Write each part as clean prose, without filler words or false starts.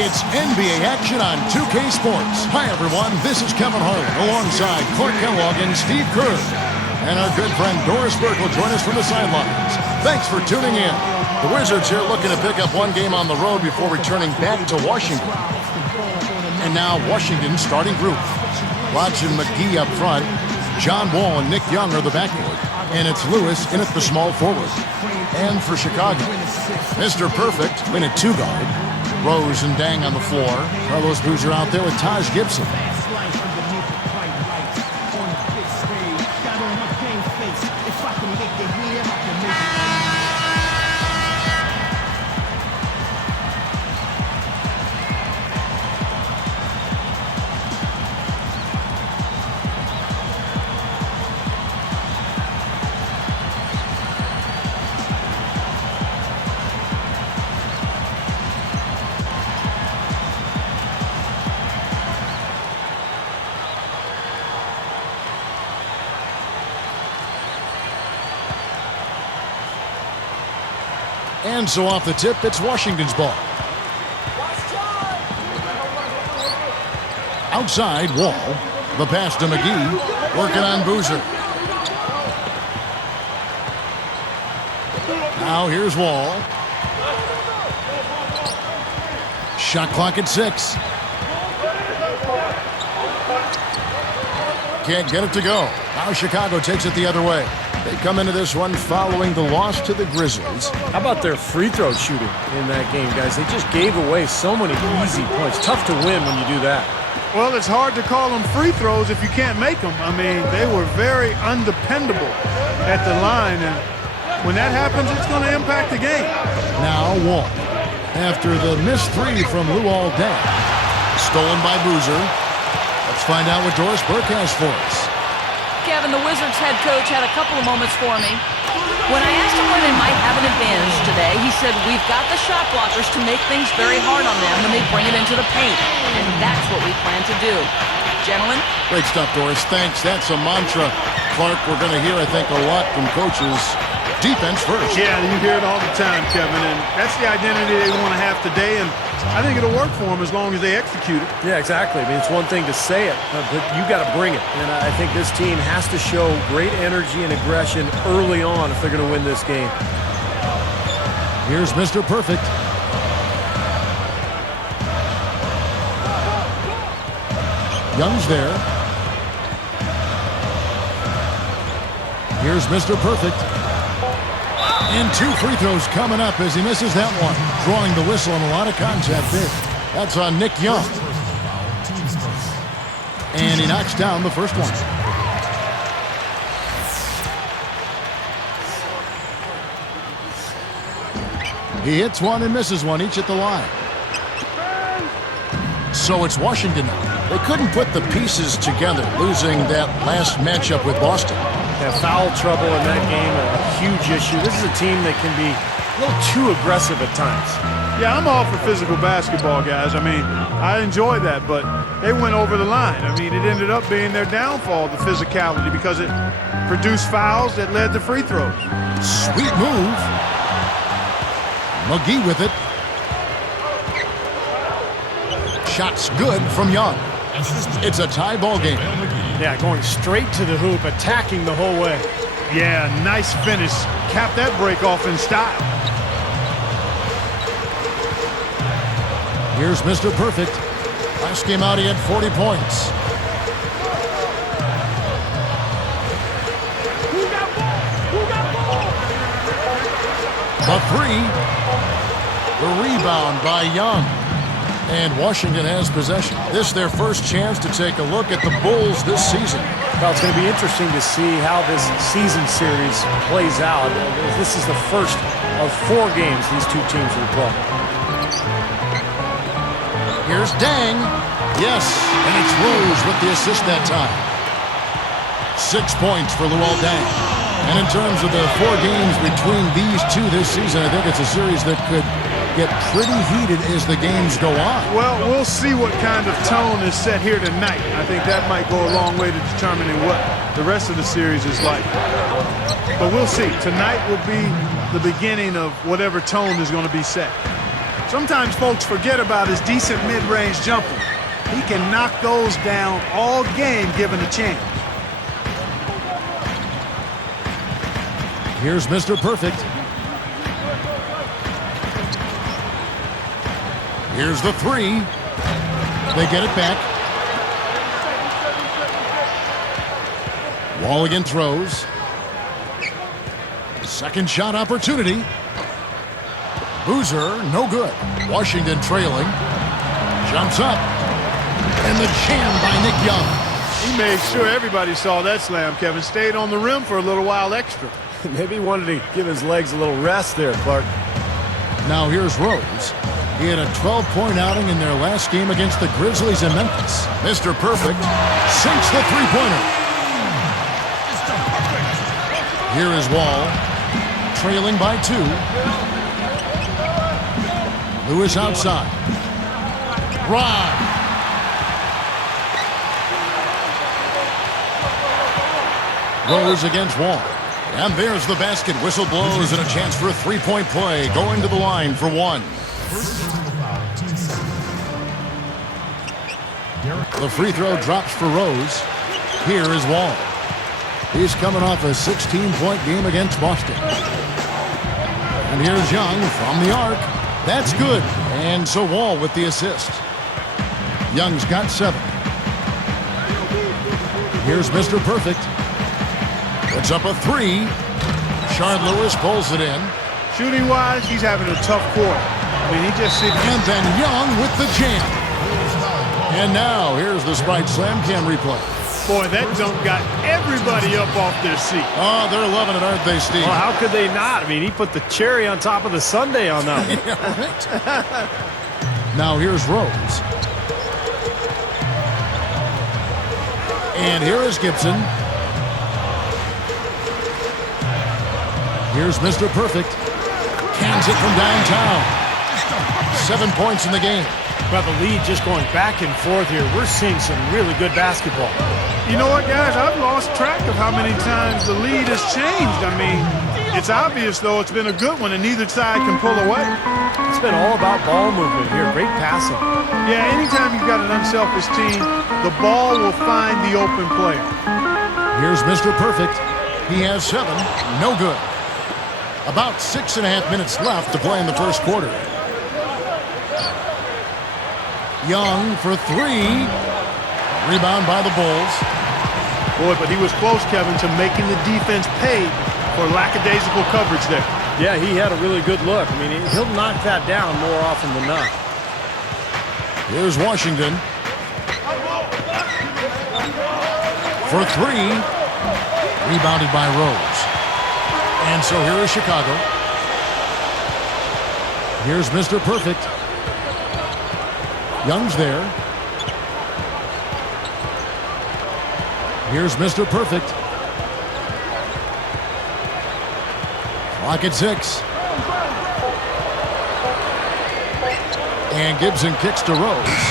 It's NBA action on 2K Sports. Hi, everyone. This is Kevin Harlan alongside Clark Kellogg and Steve Kerr. And our good friend Doris Burke will join us from the sidelines. Thanks for tuning in. The Wizards here looking to pick up one game on the road before returning back to Washington. And now Washington's starting group. Watching McGee up front. John Wall and Nick Young are the backcourt. And it's Lewis in at the small forward. And for Chicago, Mr. Perfect in at two guard. Rose and Dang on the floor. Carlos Boozer out there with Taj Gibson. And so off the tip, it's Washington's ball. Outside, Wall. The pass to McGee. Working on Boozer. Now here's Wall. Shot clock at 6. Can't get it to go. Now Chicago takes it the other way. They come into this one following the loss to the Grizzlies. How about their free throw shooting in that game, guys? They just gave away so many easy points. Tough to win when you do that. Well, it's hard to call them free throws if you can't make them. I mean, they were very undependable at the line, and when that happens, it's going to impact the game. Now Wall. After the missed three from Luol Deng. Stolen by Boozer. Let's find out what Doris Burke has for us. Kevin, the Wizards head coach had a couple of moments for me. When I asked him where they might have an advantage today, he said, we've got the shot blockers to make things very hard on them when they bring it into the paint. And that's what we plan to do. Gentlemen? Great stuff, Doris. Thanks. That's a mantra, Clark, we're going to hear, I think, a lot from coaches. Defense first. Yeah, you hear it all the time, Kevin, and that's the identity they want to have today, and I think it'll work for them as long as they execute it. Yeah, exactly. I mean, it's one thing to say it, but you got to bring it. And I think this team has to show great energy and aggression early on if they're going to win this game. Here's Mr. Perfect. Young's there. Here's Mr. Perfect. And 2 free throws coming up as he misses that one. Drawing the whistle and a lot of contact there. That's on Nick Young. And he knocks down the first one. He hits one and misses one, each at the line. So it's Washington now. They couldn't put the pieces together, losing that last matchup with Boston. Yeah, foul trouble in that game, a huge issue. This is a team that can be a little too aggressive at times. Yeah, I'm all for physical basketball, guys. I mean, I enjoy that, but they went over the line. I mean, it ended up being their downfall, the physicality, because it produced fouls that led to free throws. Sweet move. McGee with it. Shot's good from Young. It's a tie ball game. Yeah, going straight to the hoop, attacking the whole way. Yeah, nice finish. Cap that break off in style. Here's Mr. Perfect. Last game out, he had 40 points. The three. The rebound by Young. And Washington has possession. This their first chance to take a look at the Bulls this season. Well, it's going to be interesting to see how this season series plays out. This is the first of 4 games these two teams will play. Here's Dang. Yes, and it's Rose with the assist that time. 6 points for Luol Deng. And in terms of the 4 games between these two this season, I think it's a series that could get pretty heated as the games go on. Well, we'll see what kind of tone is set here tonight. I think that might go a long way to determining what the rest of the series is like. But we'll see. Tonight will be the beginning of whatever tone is going to be set. Sometimes folks forget about his decent mid-range jumper. He can knock those down all game given a chance. Here's Mr. Perfect. Here's the three. They get it back. Wall again throws. Second shot opportunity. Boozer, no good. Washington trailing. Jumps up. And the jam by Nick Young. He made sure everybody saw that slam, Kevin. Stayed on the rim for a little while extra. Maybe he wanted to give his legs a little rest there, Clark. Now here's Rose. He had a 12-point outing in their last game against the Grizzlies in Memphis. Mr. Perfect sinks the three-pointer. Here is Wall, trailing by 2. Lewis outside. Rod. Rose against Wall. And there's the basket. Whistle blows and a chance for a three-point play. Going to the line for 1. The free throw drops for Rose. Here is Wall. He's coming off a 16-point game against Boston. And here's Young from the arc. That's good. And so Wall with the assist. Young's got 7. Here's Mr. Perfect. Puts up a 3. Shard Lewis pulls it in. Shooting-wise, he's having a tough quarter. I mean, he just sits. And then Young with the jam. And now, here's the Sprite Slam Cam replay. Boy, that dunk got everybody up off their seat. Oh, they're loving it, aren't they, Steve? Well, how could they not? I mean, he put the cherry on top of the sundae on that one. Yeah, right. Now, here's Rose. And here is Gibson. Here's Mr. Perfect. Cans it from downtown. 7 points in the game. Well, the lead just going back and forth here. We're seeing some really good basketball. You know what, guys? I've lost track of how many times the lead has changed. I mean, it's obvious, though, it's been a good one, and neither side can pull away. It's been all about ball movement here. Great passing. Yeah, anytime you've got an unselfish team, the ball will find the open player. Here's Mr. Perfect. He has 7. No good. About 6.5 minutes left to play in the first quarter. Young for 3. Rebound by the Bulls. Boy, but he was close, Kevin, to making the defense pay for lackadaisical coverage there. Yeah, he had a really good look. I mean, he'll knock that down more often than not. Here's Washington. For 3. Rebounded by Rose. And so here is Chicago. Here's Mr. Perfect. Young's there. Here's Mr. Perfect. Clock at 6. And Gibson kicks to Rose.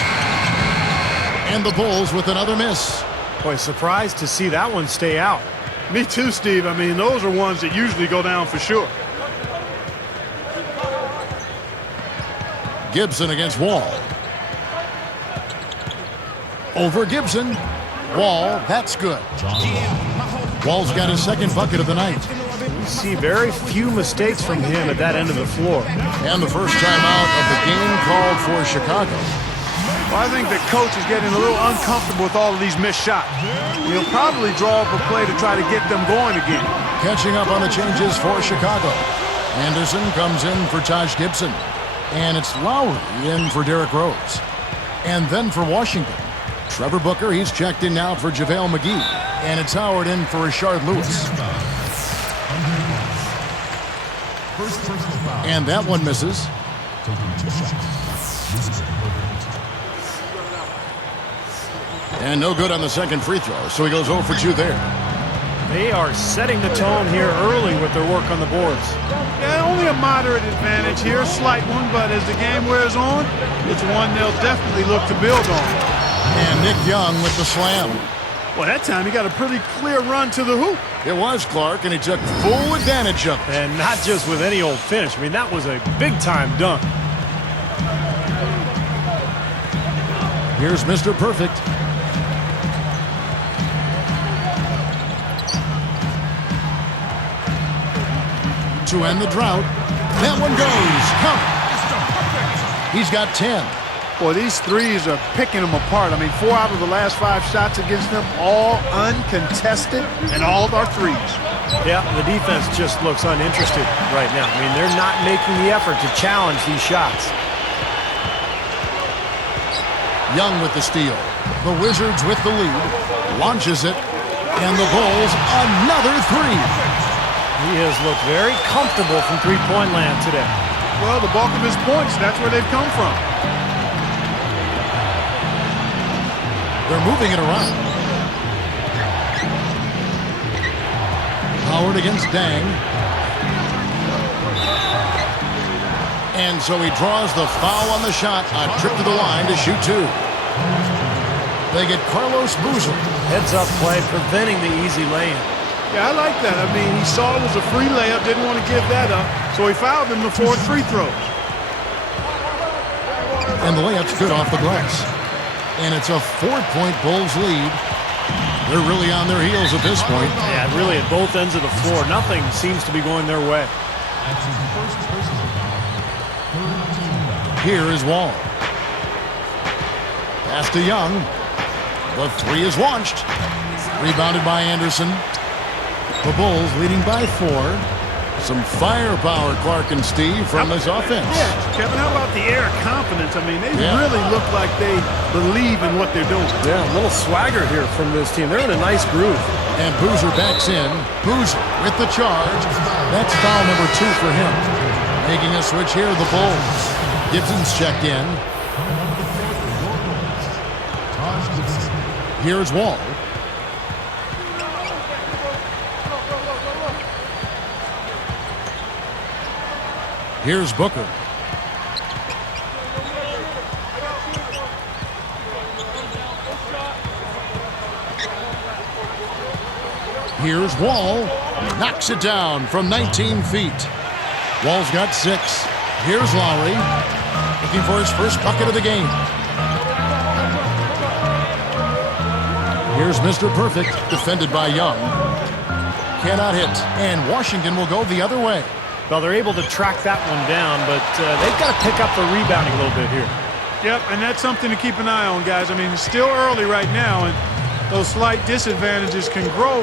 And the Bulls with another miss. Boy, surprised to see that one stay out. Me too, Steve. I mean, those are ones that usually go down for sure. Gibson against Wall. Over Gibson. Wall, that's good. Wall's got his second bucket of the night. You see very few mistakes from him at that end of the floor. And the first timeout of the game called for Chicago. Well, I think the coach is getting a little uncomfortable with all of these missed shots. He'll probably draw up a play to try to get them going again. Catching up on the changes for Chicago. Anderson comes in for Taj Gibson. And it's Lowry in for Derrick Rose. And then for Washington, Trevor Booker, he's checked in now for JaVale McGee. And it's Howard in for Rashard Lewis. And that one misses. And no good on the second free throw, so he goes 0 for 2 there. They are setting the tone here early with their work on the boards. Yeah, only a moderate advantage here, slight one, but as the game wears on, it's one they'll definitely look to build on. And Nick Young with the slam. Well, that time he got a pretty clear run to the hoop. It was Clark, and he took full advantage of it. And not just with any old finish. I mean, that was a big-time dunk. Here's Mr. Perfect. To end the drought. That one goes. Count. He's got 10. Boy, these threes are picking them apart. I mean, 4 out of the last 5 shots against them, all uncontested, and all of our threes. Yeah, the defense just looks uninterested right now. I mean, they're not making the effort to challenge these shots. Young with the steal. The Wizards with the lead. Launches it. And the Bulls another three. He has looked very comfortable from three-point land today. Well, the bulk of his points, that's where they've come from. They're moving it around. Howard against Dang. And so he draws the foul on the shot. A trip to the line to shoot 2. They get Carlos Boozer. Heads-up play, preventing the easy lay-in. Yeah, I like that. I mean, he saw it was a free layup, didn't want to give that up, so he fouled him the 4 free throws. And the layup's good off the glass. And it's a 4-point Bulls lead. They're really on their heels at this point. Yeah, really at both ends of the floor. Nothing seems to be going their way. Here is Wall. Pass to Young. The 3 is launched. Rebounded by Anderson. The Bulls leading by 4. Some firepower, Clark and Steve, from this offense. Yeah, Kevin, how about the air of confidence? I mean, they really look like they believe in what they're doing. Yeah, a little swagger here from this team. They're in a nice groove. And Boozer backs in. Boozer with the charge. That's foul number 2 for him. Making a switch here, the Bulls. Gibson's checked in. Here's Wall. Here's Booker. Here's Wall. Knocks it down from 19 feet. Wall's got 6. Here's Lowry. Looking for his first bucket of the game. Here's Mr. Perfect, defended by Young. Cannot hit, and Washington will go the other way. Well, they're able to track that one down, but they've got to pick up the rebounding a little bit here. Yep, and that's something to keep an eye on, guys. I mean, it's still early right now, and those slight disadvantages can grow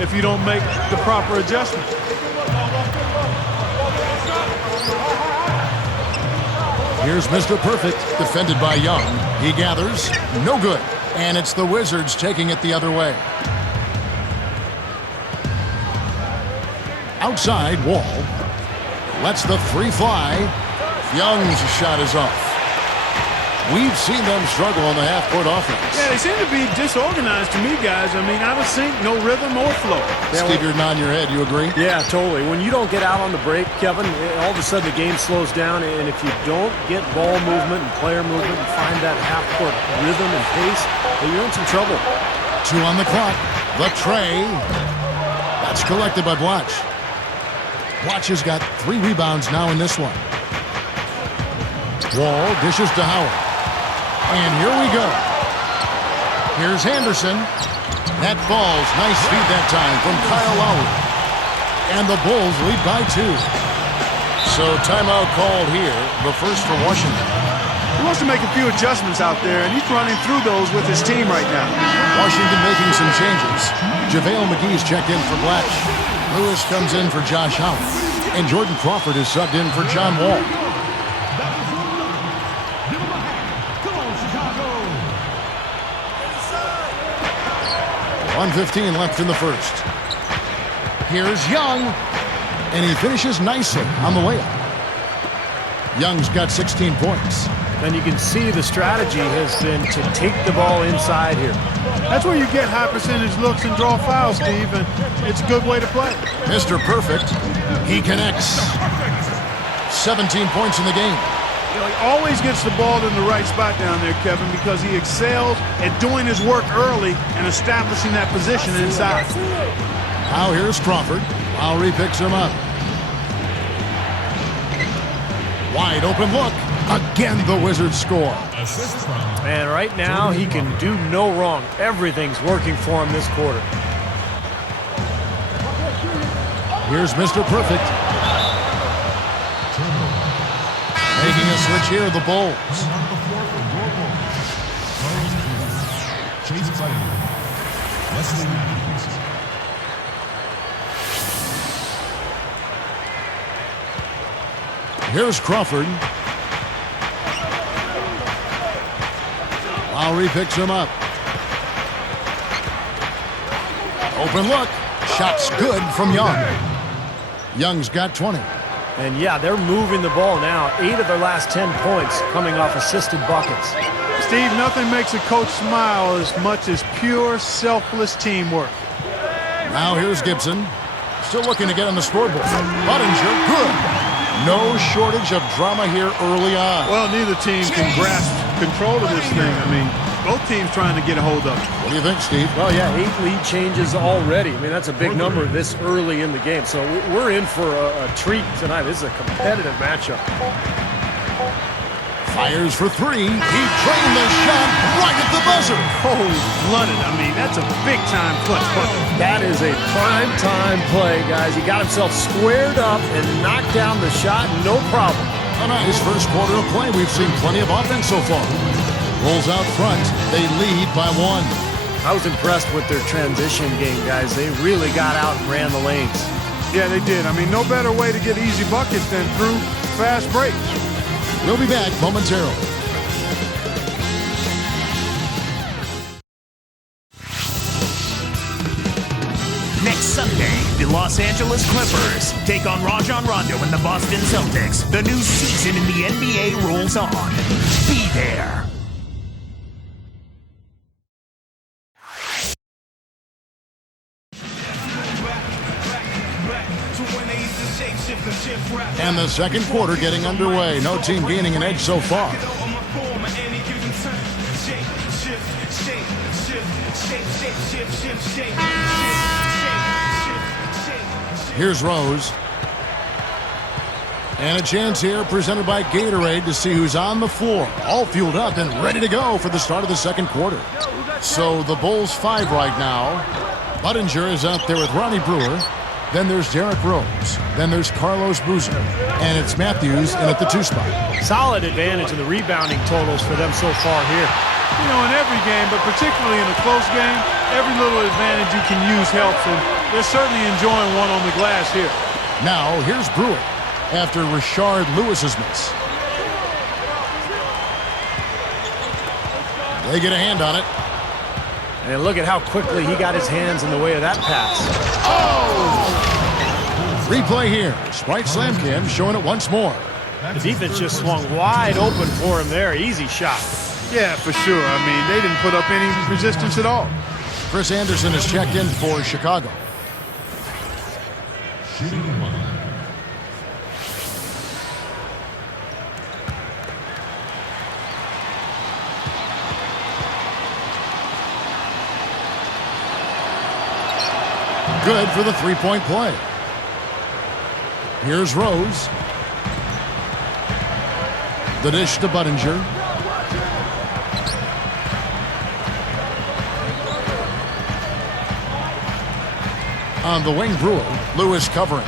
if you don't make the proper adjustment. Here's Mr. Perfect, defended by Young. He gathers, no good. And it's the Wizards taking it the other way. Outside, Wall. Lets the 3 fly. Young's shot is off. We've seen them struggle on the half-court offense. Yeah, they seem to be disorganized to me, guys. I mean, out of sync, no rhythm or flow. Steve, you're nodding your head. You agree? Yeah, totally. When you don't get out on the break, Kevin, all of a sudden the game slows down, and if you don't get ball movement and player movement and find that half-court rhythm and pace, then you're in some trouble. 2 on the clock. The tray. That's collected by Blatch. Blatch has got 3 rebounds now in this one. Wall dishes to Howard. And here we go. Here's Henderson. That falls. Nice feed that time from Kyle Lowry. And the Bulls lead by 2. So timeout called here. The first for Washington. He wants to make a few adjustments out there, and he's running through those with his team right now. Washington making some changes. JaVale McGee's checked in for Blatch. Lewis comes in for Josh Howard. And Jordan Crawford is subbed in for John Wall. 1:15 left in the first. Here's Young, and he finishes nicely on the layup. Young's got 16 points. And you can see the strategy has been to take the ball inside here. That's where you get high percentage looks and draw fouls, Steve, and it's a good way to play. Mr. Perfect, he connects. 17 points in the game. You know, he always gets the ball in the right spot down there, Kevin, because he excels at doing his work early and establishing that position inside. Now here's Crawford. Lowry picks him up. Wide open look. Again, the Wizards score. And right now, he can do no wrong. Everything's working for him this quarter. Here's Mr. Perfect. Making a switch here, the Bulls. Here's Crawford. Lowry picks him up. Open look. Shot's good from Young. Young's got 20. And yeah, they're moving the ball now. 8 of their last 10 points coming off assisted buckets. Steve, nothing makes a coach smile as much as pure, selfless teamwork. Now here's Gibson. Still looking to get on the scoreboard. Budinger, good. No shortage of drama here early on. Well, neither team can grasp control of this thing. I mean, both teams trying to get a hold of it. What do you think, Steve? Well, yeah, 8 lead changes already. I mean, that's a big number this early in the game. So we're in for a treat tonight. This is a competitive matchup. Fires for 3. He drained the shot right at the buzzer. Cold-blooded. I mean, that's a big-time clutch bucket. That is a prime-time play, guys. He got himself squared up and knocked down the shot, no problem. A nice first quarter of play. We've seen plenty of offense so far. Bulls out front. They lead by 1. I was impressed with their transition game, guys. They really got out and ran the lanes. Yeah, they did. I mean, no better way to get easy buckets than through fast breaks. We'll be back momentarily. Next Sunday, the Los Angeles Clippers take on Rajon Rondo and the Boston Celtics. The new season in the NBA rolls on. Be there. And the second quarter getting underway. No team gaining an edge so far. Here's Rose. And a chance here presented by Gatorade to see who's on the floor. All fueled up and ready to go for the start of the second quarter. So the Bulls 5 right now. Budinger is out there with Ronnie Brewer. Then there's Derrick Rose. Then there's Carlos Boozer. And it's Matthews in at the 2 spot. Solid advantage in the rebounding totals for them so far here. You know, in every game, but particularly in a close game, every little advantage you can use helps, and they're certainly enjoying one on the glass here. Now, here's Brewer after Rashard Lewis's miss. They get a hand on it. And look at how quickly he got his hands in the way of that pass. Oh! Replay here. Sprite Slam Cam showing it once more. The defense just swung wide open for him there. Easy shot. Yeah, for sure. I mean, they didn't put up any resistance at all. Chris Anderson is checked in for Chicago. Good for the three-point play. Here's Rose. The dish to Budinger. On the wing, Brewer. Lewis covering.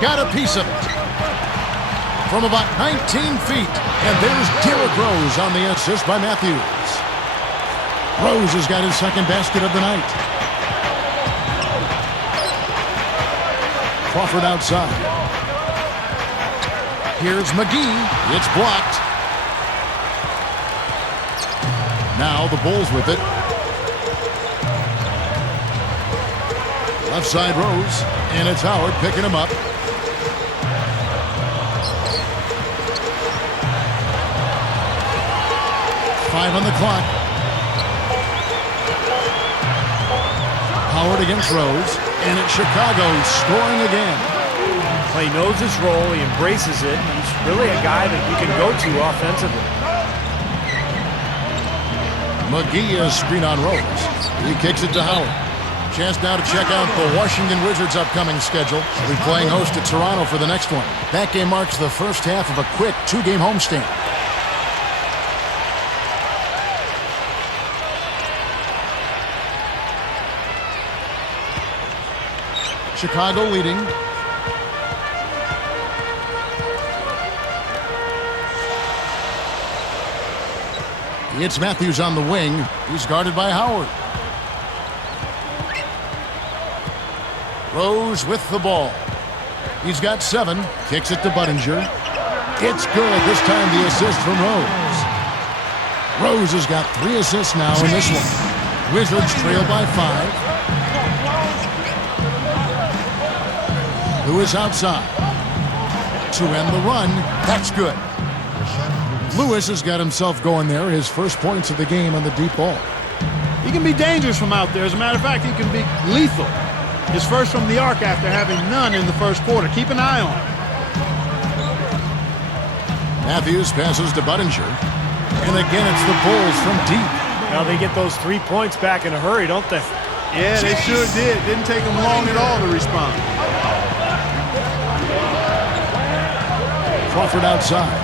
Got a piece of it. From about 19 feet. And there's Derrick Rose on the assist by Matthews. Rose has got his second basket of the night. Crawford outside. Here's McGee. It's blocked. Now the Bulls with it. Left side Rose. And it's Howard picking him up. Five on the clock. Howard against Rose. And it's Chicago scoring again. Well, he knows his role. He embraces it. He's really a guy that you can go to offensively. McGee is screen on Rose. He kicks it to Howard. Chance now to check out the Washington Wizards' upcoming schedule. They'll be playing host to Toronto for the next one. That game marks the first half of a quick 2-game homestand. Chicago leading. It's Matthews on the wing. He's guarded by Howard. Rose with the ball. He's got 7. Kicks it to Budinger. It's good. This time the assist from Rose. Rose has got 3 assists now in this one. Wizards trail by 5. Lewis outside. To end the run. That's good. Lewis has got himself going there. His first points of the game on the deep ball. He can be dangerous from out there. As a matter of fact, he can be lethal. His first from the arc after having none in the first quarter. Keep an eye on him. Matthews passes to Budinger. And again, it's the Bulls from deep. Now they get those 3 points back in a hurry, don't they? Yeah, they sure did. Didn't take them long at all to respond. Crawford outside.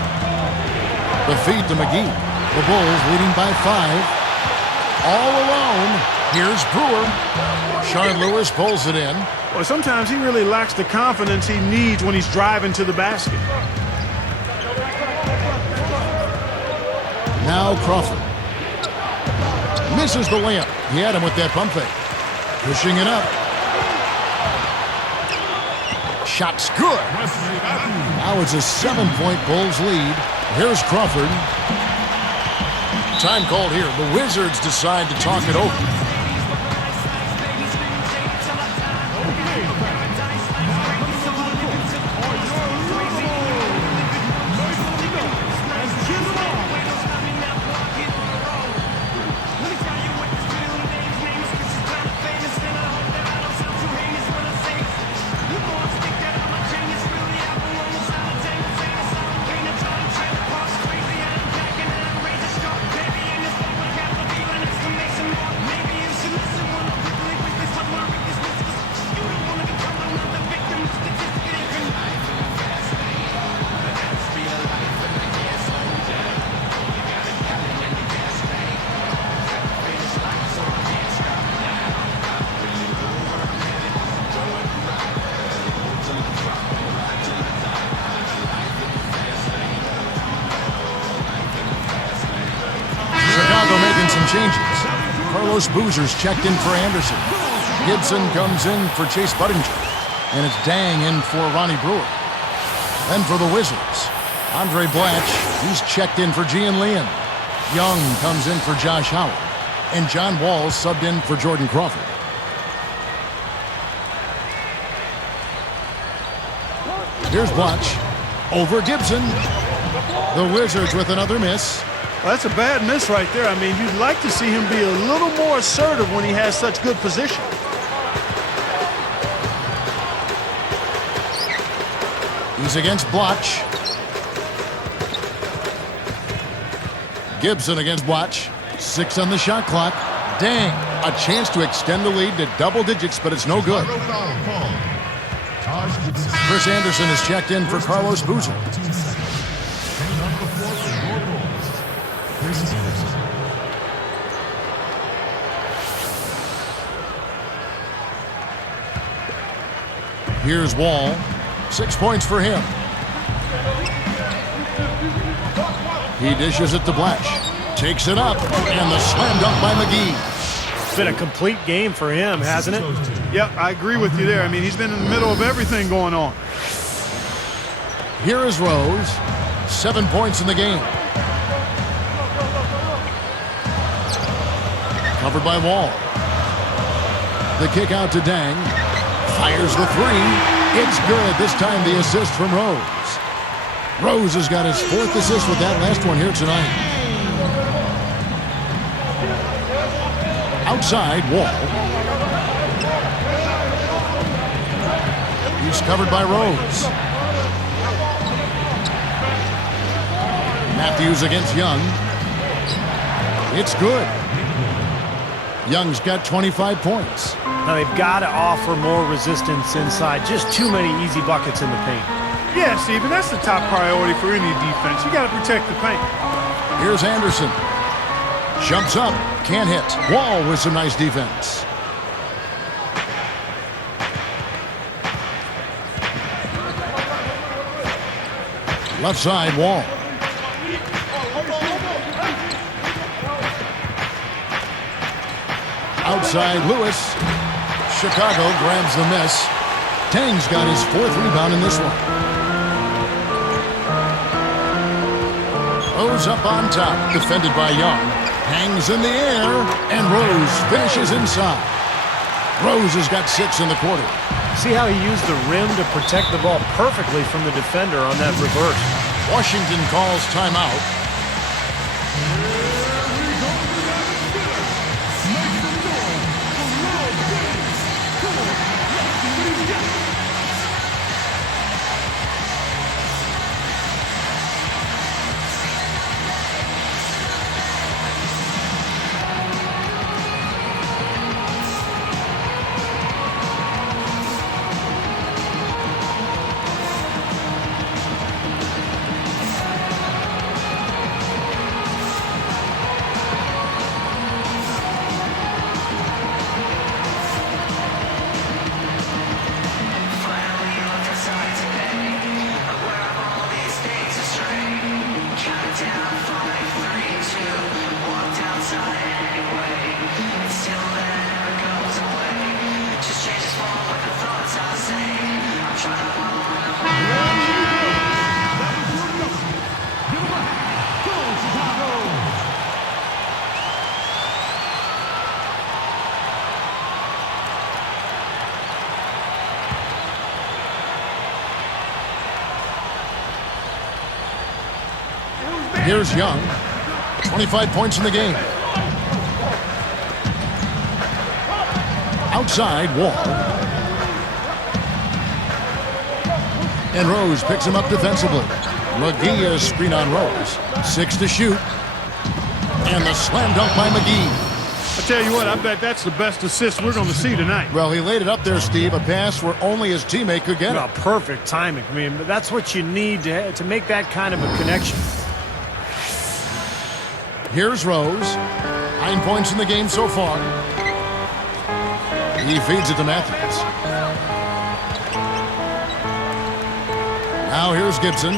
The feed to McGee. The Bulls leading by 5. All alone. Here's Brewer. Shard Lewis pulls it in. Well, sometimes he really lacks the confidence he needs when he's driving to the basket. Now Crawford. Misses the layup. He had him with that pump fake. Pushing it up. Shot's good. Now it's a 7-point Bulls lead. Here's Crawford. Time called here. The Wizards decide to talk it over. Some changes. Carlos Boozer's checked in for Anderson. Gibson comes in for Chase Budinger. And it's Dang in for Ronnie Brewer. Then for the Wizards, Andre Blatch, he's checked in for Gian Leon. Young comes in for Josh Howard. And John Wall subbed in for Jordan Crawford. Here's Blatch. Over Gibson. The Wizards with another miss. Well, that's a bad miss right there. I mean, you'd like to see him be a little more assertive when he has such good position. He's against Blatch. Gibson against Blatch. 6 on the shot clock. Dang, a chance to extend the lead to double digits, but it's no good. Chris Anderson is checked in for Carlos Boozer. Here's Wall. 6 points for him. He dishes it to Blatch. Takes it up, and the slam dunk by McGee. It's been a complete game for him, hasn't it? Yep, I agree with you there. I mean, he's been in the middle of everything going on. Here is Rose. 7 points in the game. Covered by Wall. The kick out to Dang. Fires the 3. It's good. This time the assist from Rose. Rose has got his 4th assist with that last one here tonight. Outside, Wall. He's covered by Rose. Matthews against Young. It's good. Young's got 25 points. Now they've got to offer more resistance inside. Just too many easy buckets in the paint. Yeah, Steven, that's the top priority for any defense. You got to protect the paint. Here's Anderson. Jumps up, can't hit. Wall with some nice defense. Left side, Wall. Outside, Lewis. Chicago grabs the miss. Tang's got his 4th rebound in this one. Rose up on top, defended by Young. Hangs in the air, and Rose finishes inside. Rose has got 6 in the quarter. See how he used the rim to protect the ball perfectly from the defender on that reverse. Washington calls timeout. Here's Young. 25 points in the game. Outside, Wall. And Rose picks him up defensively. McGee is screen on Rose. 6 to shoot. And the slam dunk by McGee. I tell you what, I bet that's the best assist we're going to see tonight. Well, he laid it up there, Steve. A pass where only his teammate could get it. Perfect timing. I mean, that's what you need to make that kind of a connection. Here's Rose. 9 points in the game so far. He feeds it to Matthews. Now here's Gibson.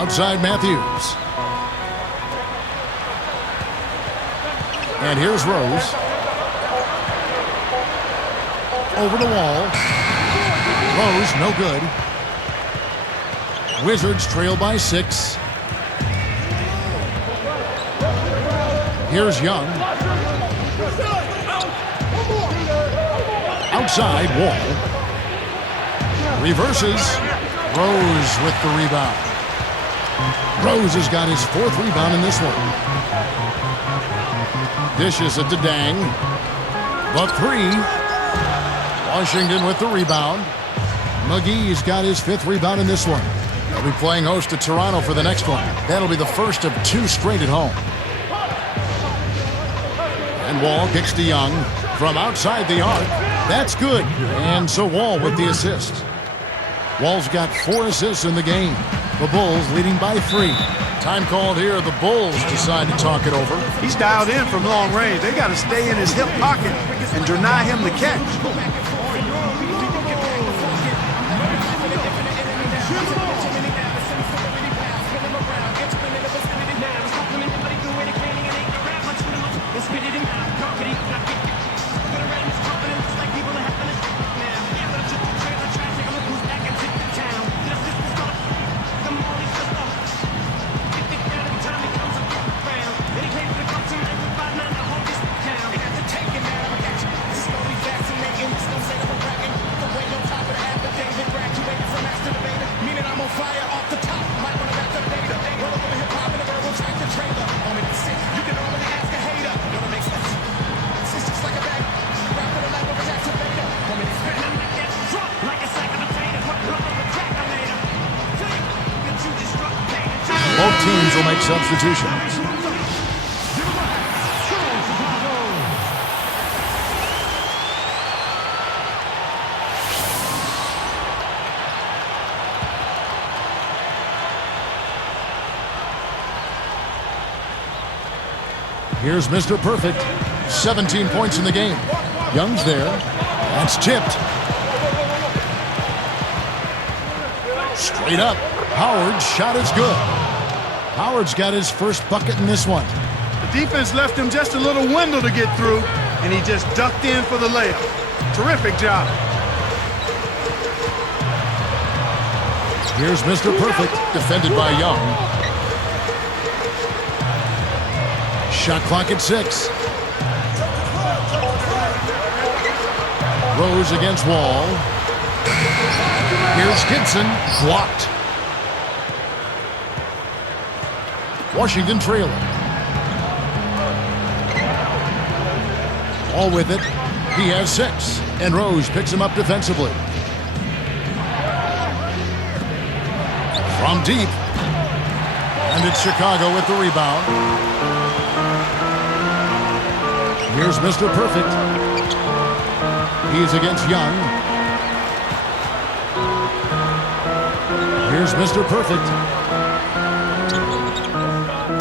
Outside Matthews. And here's Rose. Over the Wall. Rose, no good. Wizards trail by 6. Here's Young. Outside, Wall. Reverses. Rose with the rebound. Rose has got his 4th rebound in this one. Dishes it to Dang. The 3. Washington with the rebound. McGee's got his 5th rebound in this one. They'll be playing host to Toronto for the next one. That'll be the first of 2 straight at home. And Wall kicks to Young from outside the arc. That's good. And so Wall with the assist. Wall's got 4 assists in the game. The Bulls leading by 3. Time called here. The Bulls decide to talk it over. He's dialed in from long range. They got to stay in his hip pocket and deny him the catch. Both teams will make substitutions. Here's Mr. Perfect. 17 points in the game. Young's there. That's tipped. Straight up. Howard's shot is good. Howard's got his first bucket in this one. The defense left him just a little window to get through, and he just ducked in for the layup. Terrific job. Here's Mr. Perfect, defended by Young. Shot clock at 6. Rose against Wall. Here's Gibson, blocked. Washington trailing. All with it. He has 6, and Rose picks him up defensively. From deep. And it's Chicago with the rebound. Here's Mr. Perfect. He's against Young. Here's Mr. Perfect.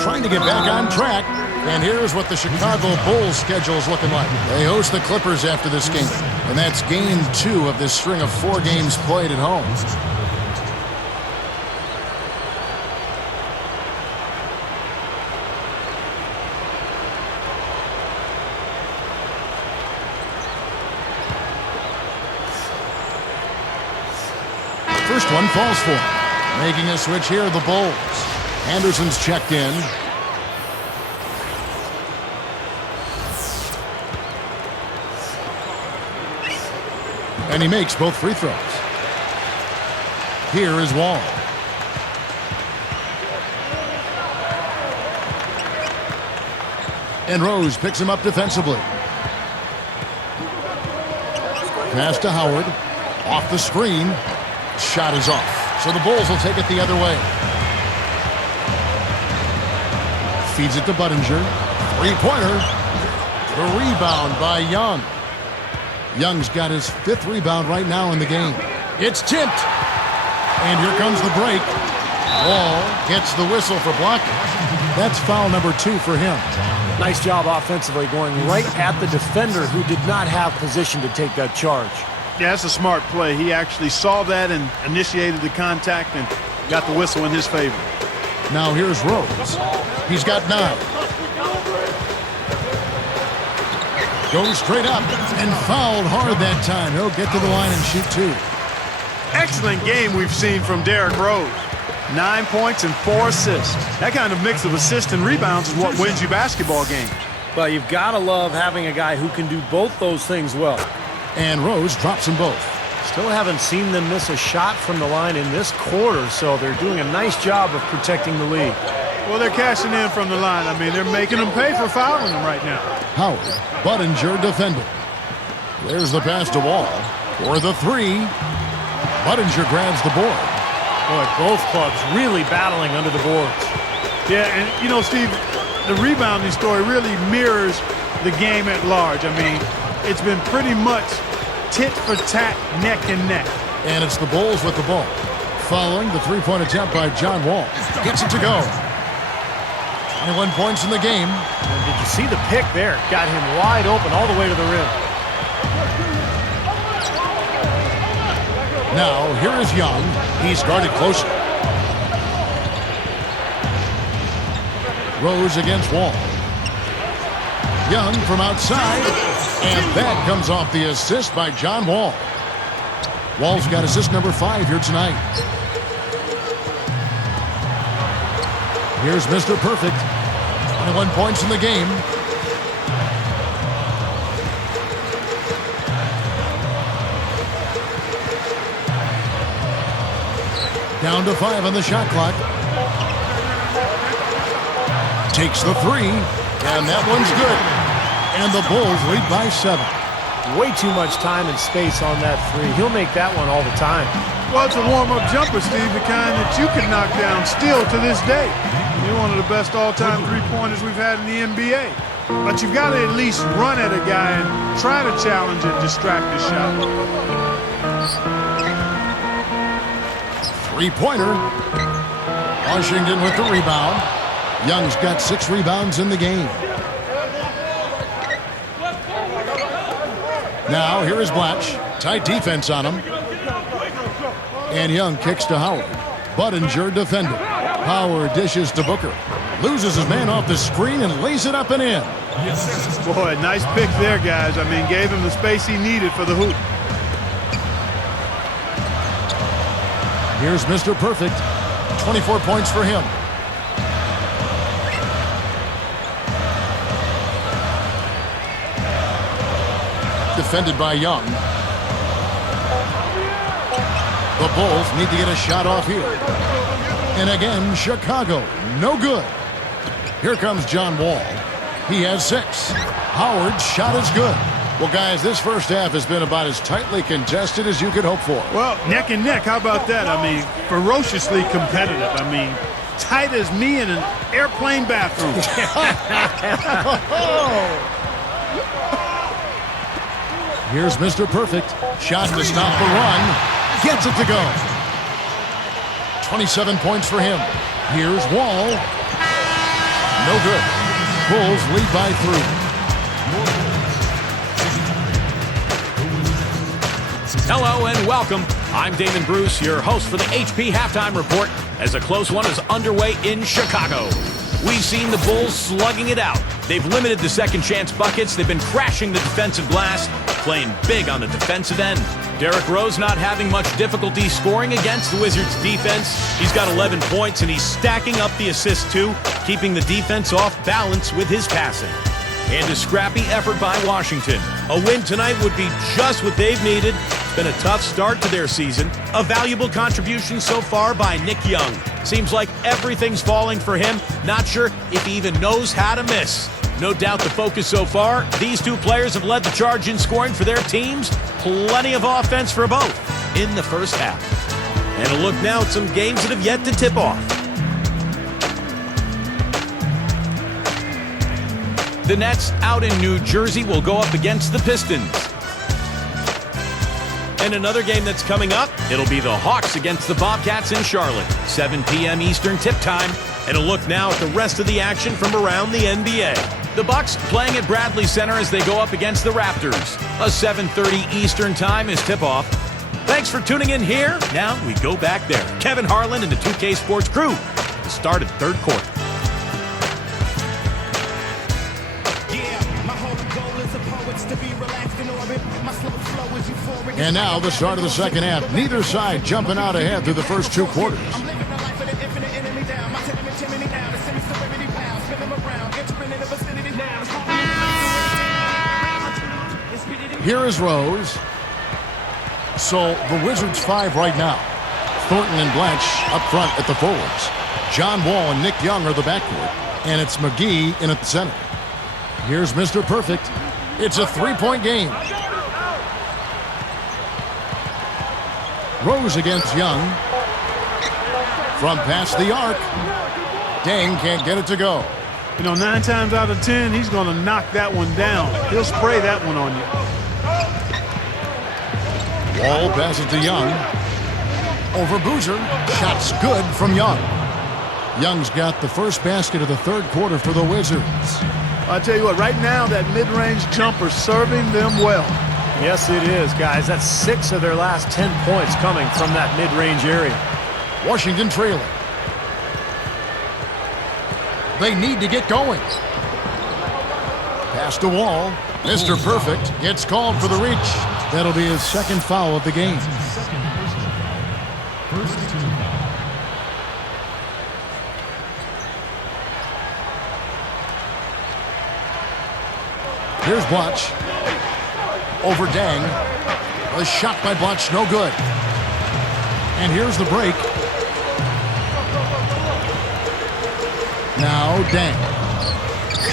Trying to get back on track. And here's what the Chicago Bulls schedule is looking like. They host the Clippers after this game. And that's game 2 of this string of 4 games played at home. First one falls for him. Making a switch here, the Bulls. Anderson's checked in. And he makes both free throws. Here is Wall. And Rose picks him up defensively. Pass to Howard. Off the screen. Shot is off. So the Bulls will take it the other way. Feeds it to Budinger. Three-pointer. The rebound by Young. Young's got his 5th rebound right now in the game. It's tipped. And here comes the break. Wall gets the whistle for blocking. That's foul number 2 for him. Nice job offensively, going right at the defender who did not have position to take that charge. Yeah, that's a smart play. He actually saw that and initiated the contact and got the whistle in his favor. Now here's Rose. He's got 9. Goes straight up and fouled hard that time. He'll get to the line and shoot 2. Excellent game we've seen from Derrick Rose. 9 points and 4 assists. That kind of mix of assists and rebounds is what wins you basketball games. Well, you've got to love having a guy who can do both those things well. And Rose drops them both. Still haven't seen them miss a shot from the line in this quarter, so they're doing a nice job of protecting the lead. Well, they're cashing in from the line. I mean, they're making them pay for fouling them right now. Howard, Budinger defending. There's the pass to Wall for the 3. Budinger grabs the board. Boy, both clubs really battling under the boards. Yeah, and you know, Steve, the rebounding story really mirrors the game at large. I mean, it's been pretty much tit for tat, neck and neck. And it's the Bulls with the ball. Following the 3-point attempt by John Wall. Gets it to go. 21 points in the game. And did you see the pick there? Got him wide open all the way to the rim. Now, here is Young. He's guarded closely. Rose against Wall. Young from outside. And that comes off the assist by John Wall. Wall's got assist number 5 here tonight. Here's Mr. Perfect. 21 points in the game. Down to 5 on the shot clock. Takes the 3, and that one's good. And the Bulls lead by 7. Way too much time and space on that 3. He'll make that one all the time. Well, it's a warm-up jumper, Steve, the kind that you can knock down still to this day. You're one of the best all-time three-pointers we've had in the NBA. But you've got to at least run at a guy and try to challenge and distract the shot. Three-pointer. Washington with the rebound. Young's got 6 rebounds in the game. Now here is Blatch. Tight defense on him. And Young kicks to Howard. Budinger defended. Howard dishes to Booker. Loses his man off the screen and lays it up and in. Boy, nice pick there, guys. I mean, gave him the space he needed for the hoop. Here's Mr. Perfect. 24 points for him. Defended by Young. The Bulls need to get a shot off here. And again, Chicago, no good. Here comes John Wall. He has 6. Howard's shot is good. Well, guys, this first half has been about as tightly contested as you could hope for. Well, neck and neck, how about that? I mean, ferociously competitive. I mean, tight as me in an airplane bathroom. Here's Mr. Perfect. Shot to stop the run. Gets it to go. 27 points for him. Here's Wall. No good. Bulls lead by 3. Hello and welcome. I'm Damon Bruce, your host for the HP Halftime Report, as a close one is underway in Chicago. We've seen the Bulls slugging it out. They've limited the second chance buckets. They've been crashing the defensive glass, playing big on the defensive end. Derrick Rose not having much difficulty scoring against the Wizards' defense. He's got 11 points, and he's stacking up the assists, too, keeping the defense off balance with his passing. And a scrappy effort by Washington. A win tonight would be just what they've needed. It's been a tough start to their season. A valuable contribution so far by Nick Young. Seems like everything's falling for him. Not sure if he even knows how to miss. No doubt the focus so far, these two players have led the charge in scoring for their teams. Plenty of offense for both in the first half. And a look now at some games that have yet to tip off. The Nets out in New Jersey will go up against the Pistons. And another game that's coming up, it'll be the Hawks against the Bobcats in Charlotte. 7 p.m. Eastern tip time. And a look now at the rest of the action from around the NBA. The Bucks playing at Bradley Center as they go up against the Raptors. A 7:30 Eastern time is tip-off. Thanks for tuning in here. Now we go back there. Kevin Harlan and the 2K Sports crew. The start of the third quarter. And now the start of the second half. Neither side jumping out ahead through the first 2 quarters. Here is Rose. So the Wizards 5 right now. Thornton and Blatch up front at the forwards. John Wall and Nick Young are the backcourt. And it's McGee in at the center. Here's Mr. Perfect. It's a 3-point game. Rose against Young. From past the arc. Dang can't get it to go. You know, 9 times out of 10, he's going to knock that one down. He'll spray that one on you. Wall passes to Young. Over Boozer. Shots good from Young. Young's got the first basket of the third quarter for the Wizards. I'll tell you what, right now that mid-range jumper serving them well. Yes, it is, guys. That's 6 of their last 10 points coming from that mid-range area. Washington trailing. They need to get going. Pass to Wall. Mr. Perfect gets called for the reach. That'll be his second foul of the game. Here's Blatch. Over Dang. The shot by Blatch, no good. And here's the break. Now Dang.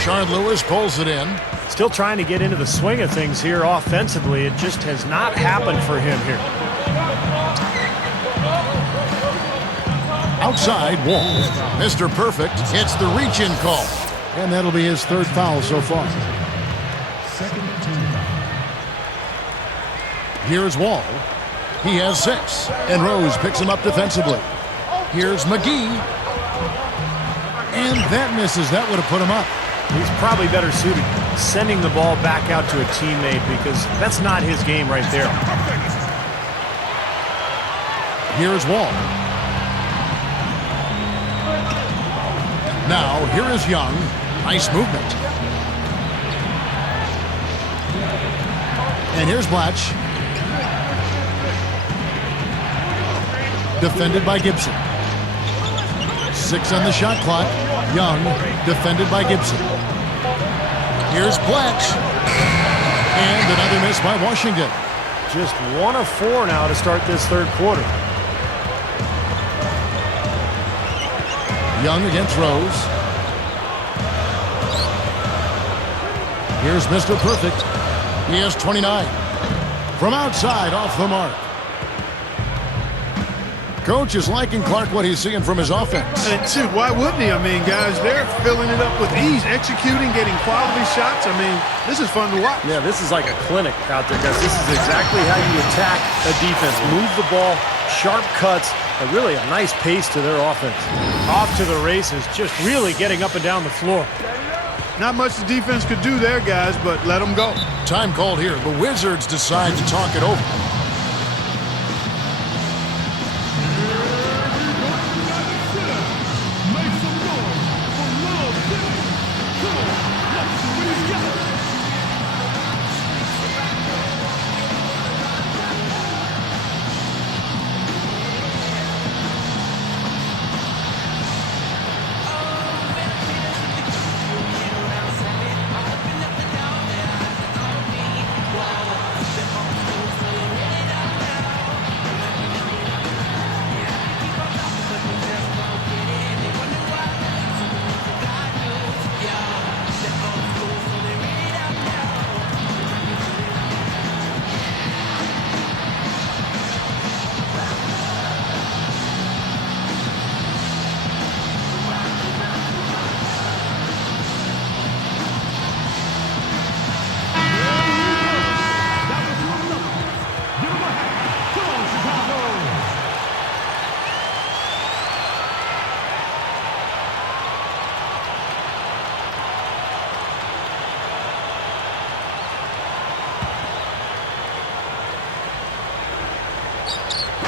Shard Lewis pulls it in. Still trying to get into the swing of things here offensively. It just has not happened for him here. Outside, Wall. Mr. Perfect hits the reach-in call. And that'll be his third foul so far. Here's Wall. He has 6. And Rose picks him up defensively. Here's McGee. And that misses. That would have put him up. He's probably better suited sending the ball back out to a teammate because that's not his game right there. Here's Wall. Now, here is Young. Nice movement. And here's Blatch. Defended by Gibson. 6 on the shot clock. Young, defended by Gibson. Here's Blatch. And another miss by Washington. Just 1 of 4 now to start this third quarter. Young against Rose. Here's Mr. Perfect. He has 29. From outside, off the mark. Coach is liking Clark what he's seeing from his offense. And shoot, why wouldn't he? I mean, guys, they're filling it up with ease, executing, getting quality shots. I mean, this is fun to watch. Yeah, this is like a clinic out there, guys. This is exactly how you attack a defense. Move the ball, sharp cuts, and really a nice pace to their offense. Off to the races, just really getting up and down the floor. Not much the defense could do there, guys, but let them go. Time called here. The Wizards decide to talk it over.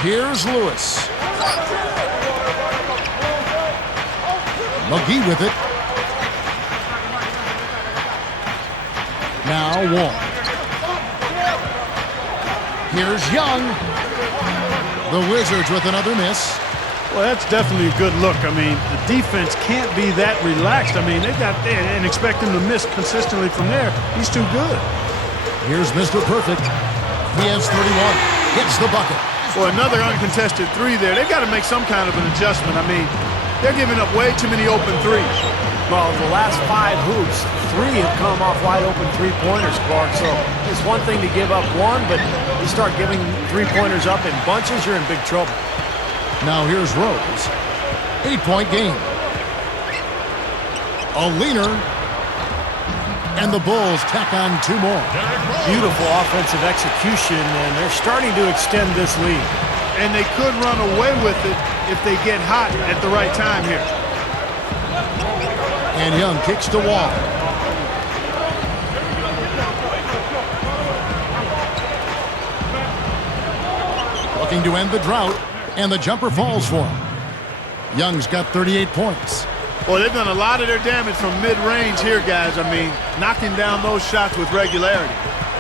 Here's Lewis. McGee with it. Now Wall. Here's Young. The Wizards with another miss. Well, that's definitely a good look. I mean, the defense can't be that relaxed. I mean, and expect him to miss consistently from there. He's too good. Here's Mr. Perfect. He has 31. Gets the bucket. Well, another uncontested three there. They've got to make some kind of an adjustment. I mean, they're giving up way too many open threes. Well, the last 5 hoops, 3 have come off wide open three-pointers, Clark. So it's one thing to give up one, but you start giving three-pointers up in bunches, you're in big trouble. Now here's Rose. 8-point game. A leaner. And the Bulls tack on 2 more. Beautiful offensive execution, and they're starting to extend this lead. And they could run away with it if they get hot at the right time here. And Young kicks to Wall. Looking to end the drought, and the jumper falls for him. Young's got 38 points. Well, they've done a lot of their damage from mid-range here, guys. I mean, knocking down those shots with regularity.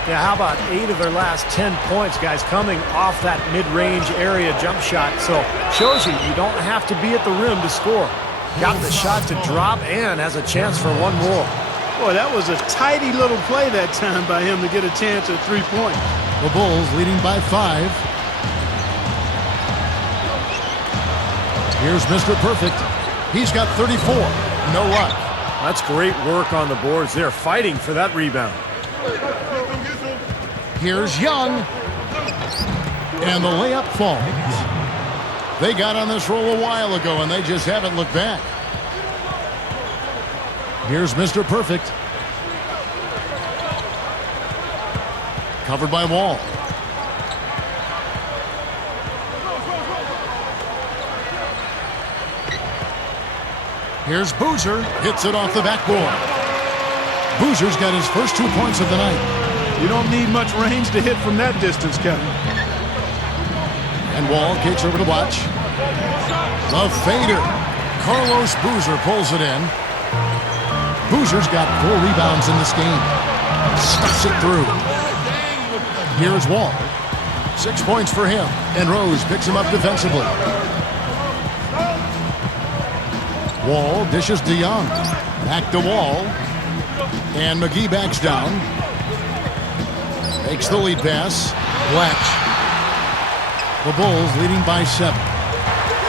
Yeah, how about 8 of their last 10 points, guys, coming off that mid-range area jump shot. So shows you don't have to be at the rim to score. Got the shot to drop and has a chance for one more. Boy, that was a tidy little play that time by him to get a chance at 3 points. The Bulls leading by 5. Here's Mr. Perfect. He's got 34. No luck. That's great work on the boards. They're fighting for that rebound. Here's Young. And the layup falls. They got on this roll a while ago, and they just haven't looked back. Here's Mr. Perfect. Covered by Wall. Here's Boozer. Hits it off the backboard. Boozer's got his first 2 points of the night. You don't need much range to hit from that distance, Kevin. And Wall kicks over to Blatch. The fader. Carlos Boozer pulls it in. Boozer's got 4 rebounds in this game. Stuffs it through. Here's Wall. 6 points for him. And Rose picks him up defensively. Wall dishes to Young. Back to Wall. And McGee backs down. Makes the lead pass. Blatch. The Bulls leading by 7.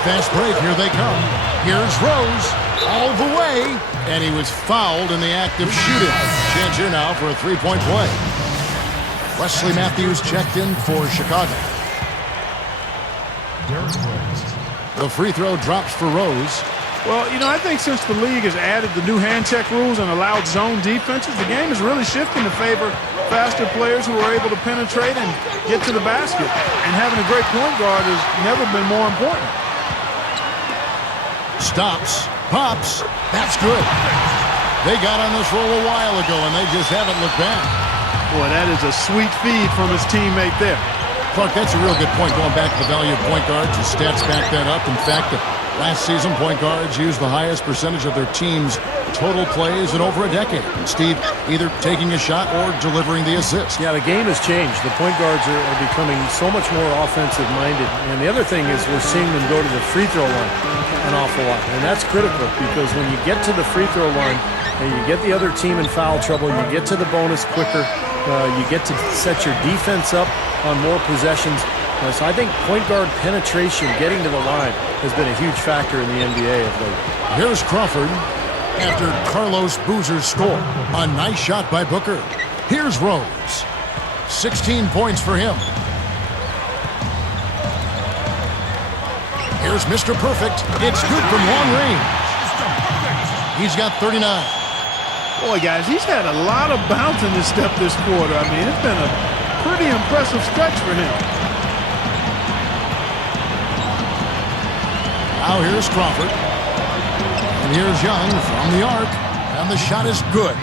Fast break, here they come. Here's Rose, all the way. And he was fouled in the act of shooting. Chance here now for a 3-point play. Wesley Matthews checked in for Chicago. The free throw drops for Rose. Well, you know, I think since the league has added the new hand check rules and allowed zone defenses, the game is really shifting to favor faster players who are able to penetrate and get to the basket. And having a great point guard has never been more important. Stops, pops, that's good. They got on this roll a while ago, and they just haven't looked back. Boy, that is a sweet feed from his teammate there. Clark, that's a real good point, going back to the value of point guards. The stats back that up. In fact, last season, point guards used the highest percentage of their team's total plays in over a decade. Steve, either taking a shot or delivering the assist. Yeah, the game has changed. The point guards are becoming so much more offensive-minded. And the other thing is we're seeing them go to the free throw line an awful lot. And that's critical because when you get to the free throw line and you get the other team in foul trouble, you get to the bonus quicker, you get to set your defense up on more possessions. So I think point guard penetration, getting to the line, has been a huge factor in the NBA of late. Here's Crawford after Carlos Boozer's score. A nice shot by Booker. Here's Rose. 16 points for him. Here's Mr. Perfect. It's good from long range. He's got 39. Boy, guys, he's had a lot of bounce in his step this quarter. I mean, it's been a pretty impressive stretch for him. Now here's Crawford. And here's Young from the arc. And the shot is good.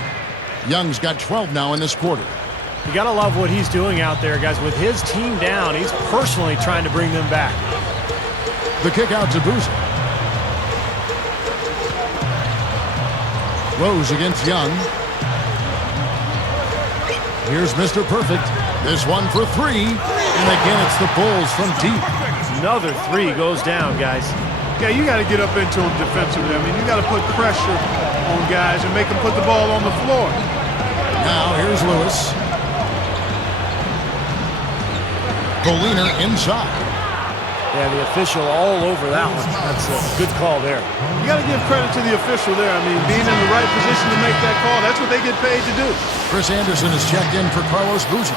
Young's got 12 now in this quarter. You got to love what he's doing out there, guys. With his team down, he's personally trying to bring them back. The kick out to Boozer. Rose against Young. Here's Mr. Perfect. This one for 3. And again, it's the Bulls from deep. Another 3 goes down, guys. Yeah, you got to get up into them defensively. I mean, you got to put pressure on guys and make them put the ball on the floor. Now here's Lewis. Boliner inside. Yeah, the official all over that one. That's a good call there. You got to give credit to the official there. I mean, being in the right position to make that call, that's what they get paid to do. Chris Anderson is checked in for Carlos Boozer.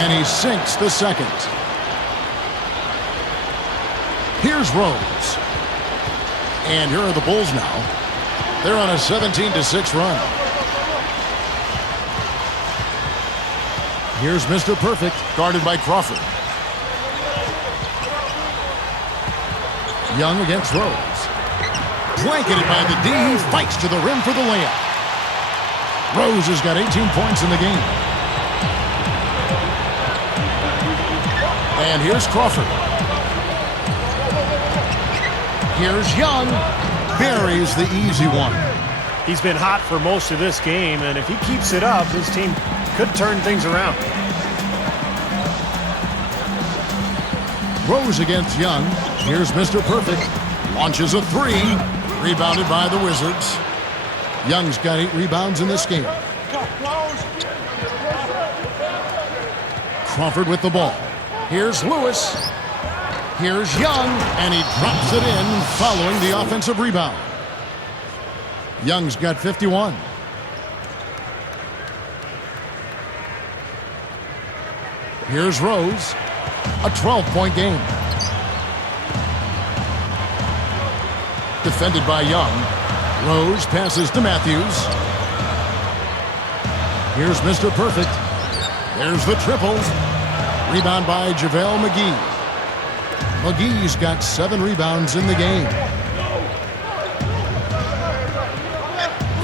And he sinks the second. Here's Rose. And here are the Bulls now. They're on a 17-6 run. Here's Mr. Perfect, guarded by Crawford. Young against Rose. Blanketed by the D, who fights to the rim for the layup. Rose has got 18 points in the game. And here's Crawford. Here's Young. Buries the easy one. He's been hot for most of this game, and if he keeps it up, his team could turn things around. Rose against Young. Here's Mr. Perfect. Launches a 3. Rebounded by the Wizards. Young's got 8 rebounds in this game. Crawford with the ball. Here's Lewis. Here's Young, and he drops it in following the offensive rebound. Young's got 51. Here's Rose. A 12-point game. Defended by Young. Rose passes to Matthews. Here's Mr. Perfect. There's the triple. Rebound by JaVale McGee. McGee's got 7 rebounds in the game.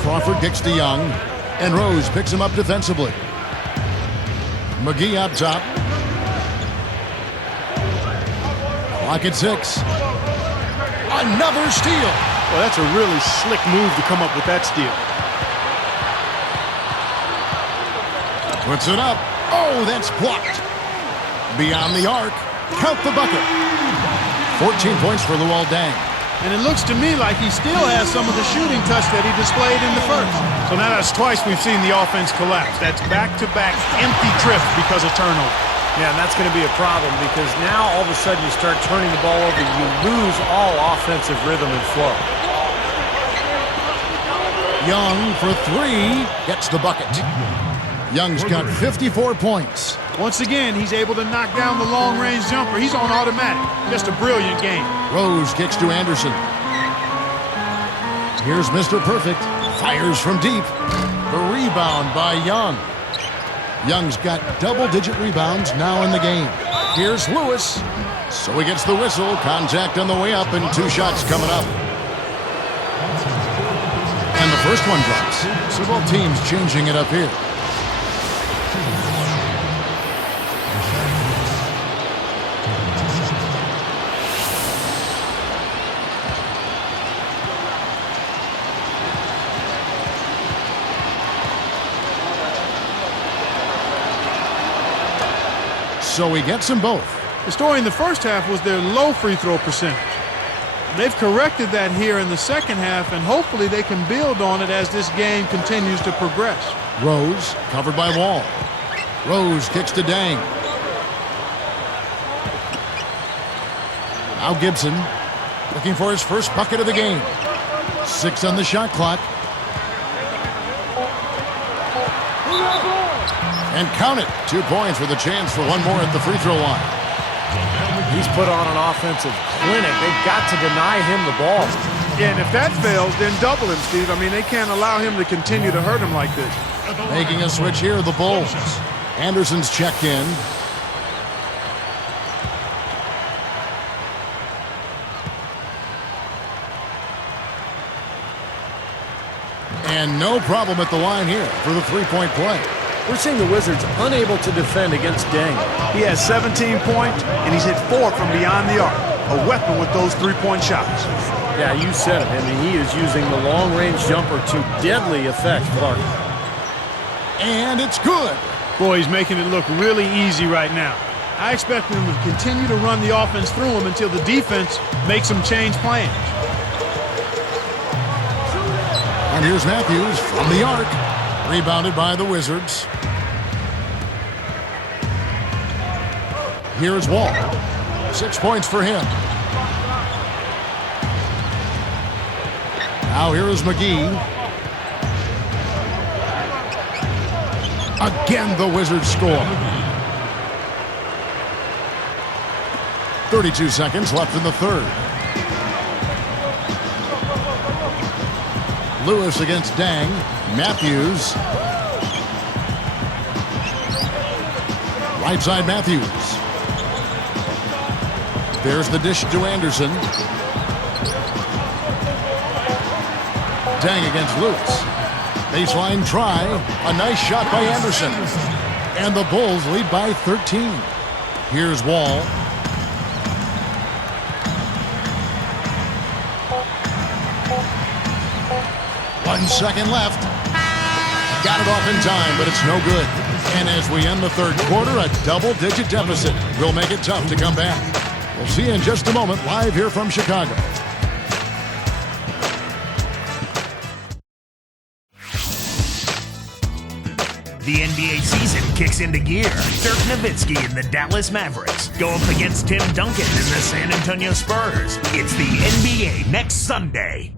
Crawford kicks to Young, and Rose picks him up defensively. McGee up top. Clock at 6. Another steal. Well, that's a really slick move to come up with that steal. Puts it up. Oh, that's blocked. Beyond the arc. Count the bucket. 14 points for Luol Deng. And it looks to me like he still has some of the shooting touch that he displayed in the first. So now that's twice we've seen the offense collapse. That's back-to-back empty trips because of turnover. Yeah, and that's going to be a problem because now all of a sudden you start turning the ball over, you lose all offensive rhythm and flow. Young for 3. Gets the bucket. Young's got 54 points. Once again, he's able to knock down the long-range jumper. He's on automatic. Just a brilliant game. Rose kicks to Anderson. Here's Mr. Perfect. Fires from deep. The rebound by Young. Young's got double-digit rebounds now in the game. Here's Lewis. So he gets the whistle. Contact on the way up and 2 shots coming up. And the first one drops. So both teams changing it up here. So he gets them both. The story in the first half was their low free throw percentage. They've corrected that here in the second half, and hopefully they can build on it as this game continues to progress. Rose covered by Wall. Rose kicks to Deng. Now Gibson looking for his first bucket of the game. 6 on the shot clock. And count it. 2 points with a chance for one more at the free throw line. He's put on an offensive clinic. They've got to deny him the ball. Yeah, and if that fails, then double him, Steve. I mean, they can't allow him to continue to hurt him like this. Making a switch here, the Bulls. Anderson's checked in. And no problem at the line here for the three-point play. We're seeing the Wizards unable to defend against Deng. He has 17 points, and he's hit 4 from beyond the arc. A weapon with those three-point shots. Yeah, you said it. I mean, he is using the long-range jumper to deadly effect, Clark. And it's good. Boy, he's making it look really easy right now. I expect him to continue to run the offense through him until the defense makes him change plans. And here's Matthews from the arc. Rebounded by the Wizards. Here's Wall. 6 points for him. Now here is McGee. Again, the Wizards score. 32 seconds left in the third. Lewis against Deng. Matthews. Right side Matthews. There's the dish to Anderson. Deng against Lewis. Baseline try. A nice shot by Anderson. And the Bulls lead by 13. Here's Wall. One second left. Got it off in time, but it's no good. And as we end the third quarter, a double-digit deficit will make it tough to come back. We'll see you in just a moment, live here from Chicago. The NBA season kicks into gear. Dirk Nowitzki and the Dallas Mavericks go up against Tim Duncan and the San Antonio Spurs. It's the NBA next Sunday.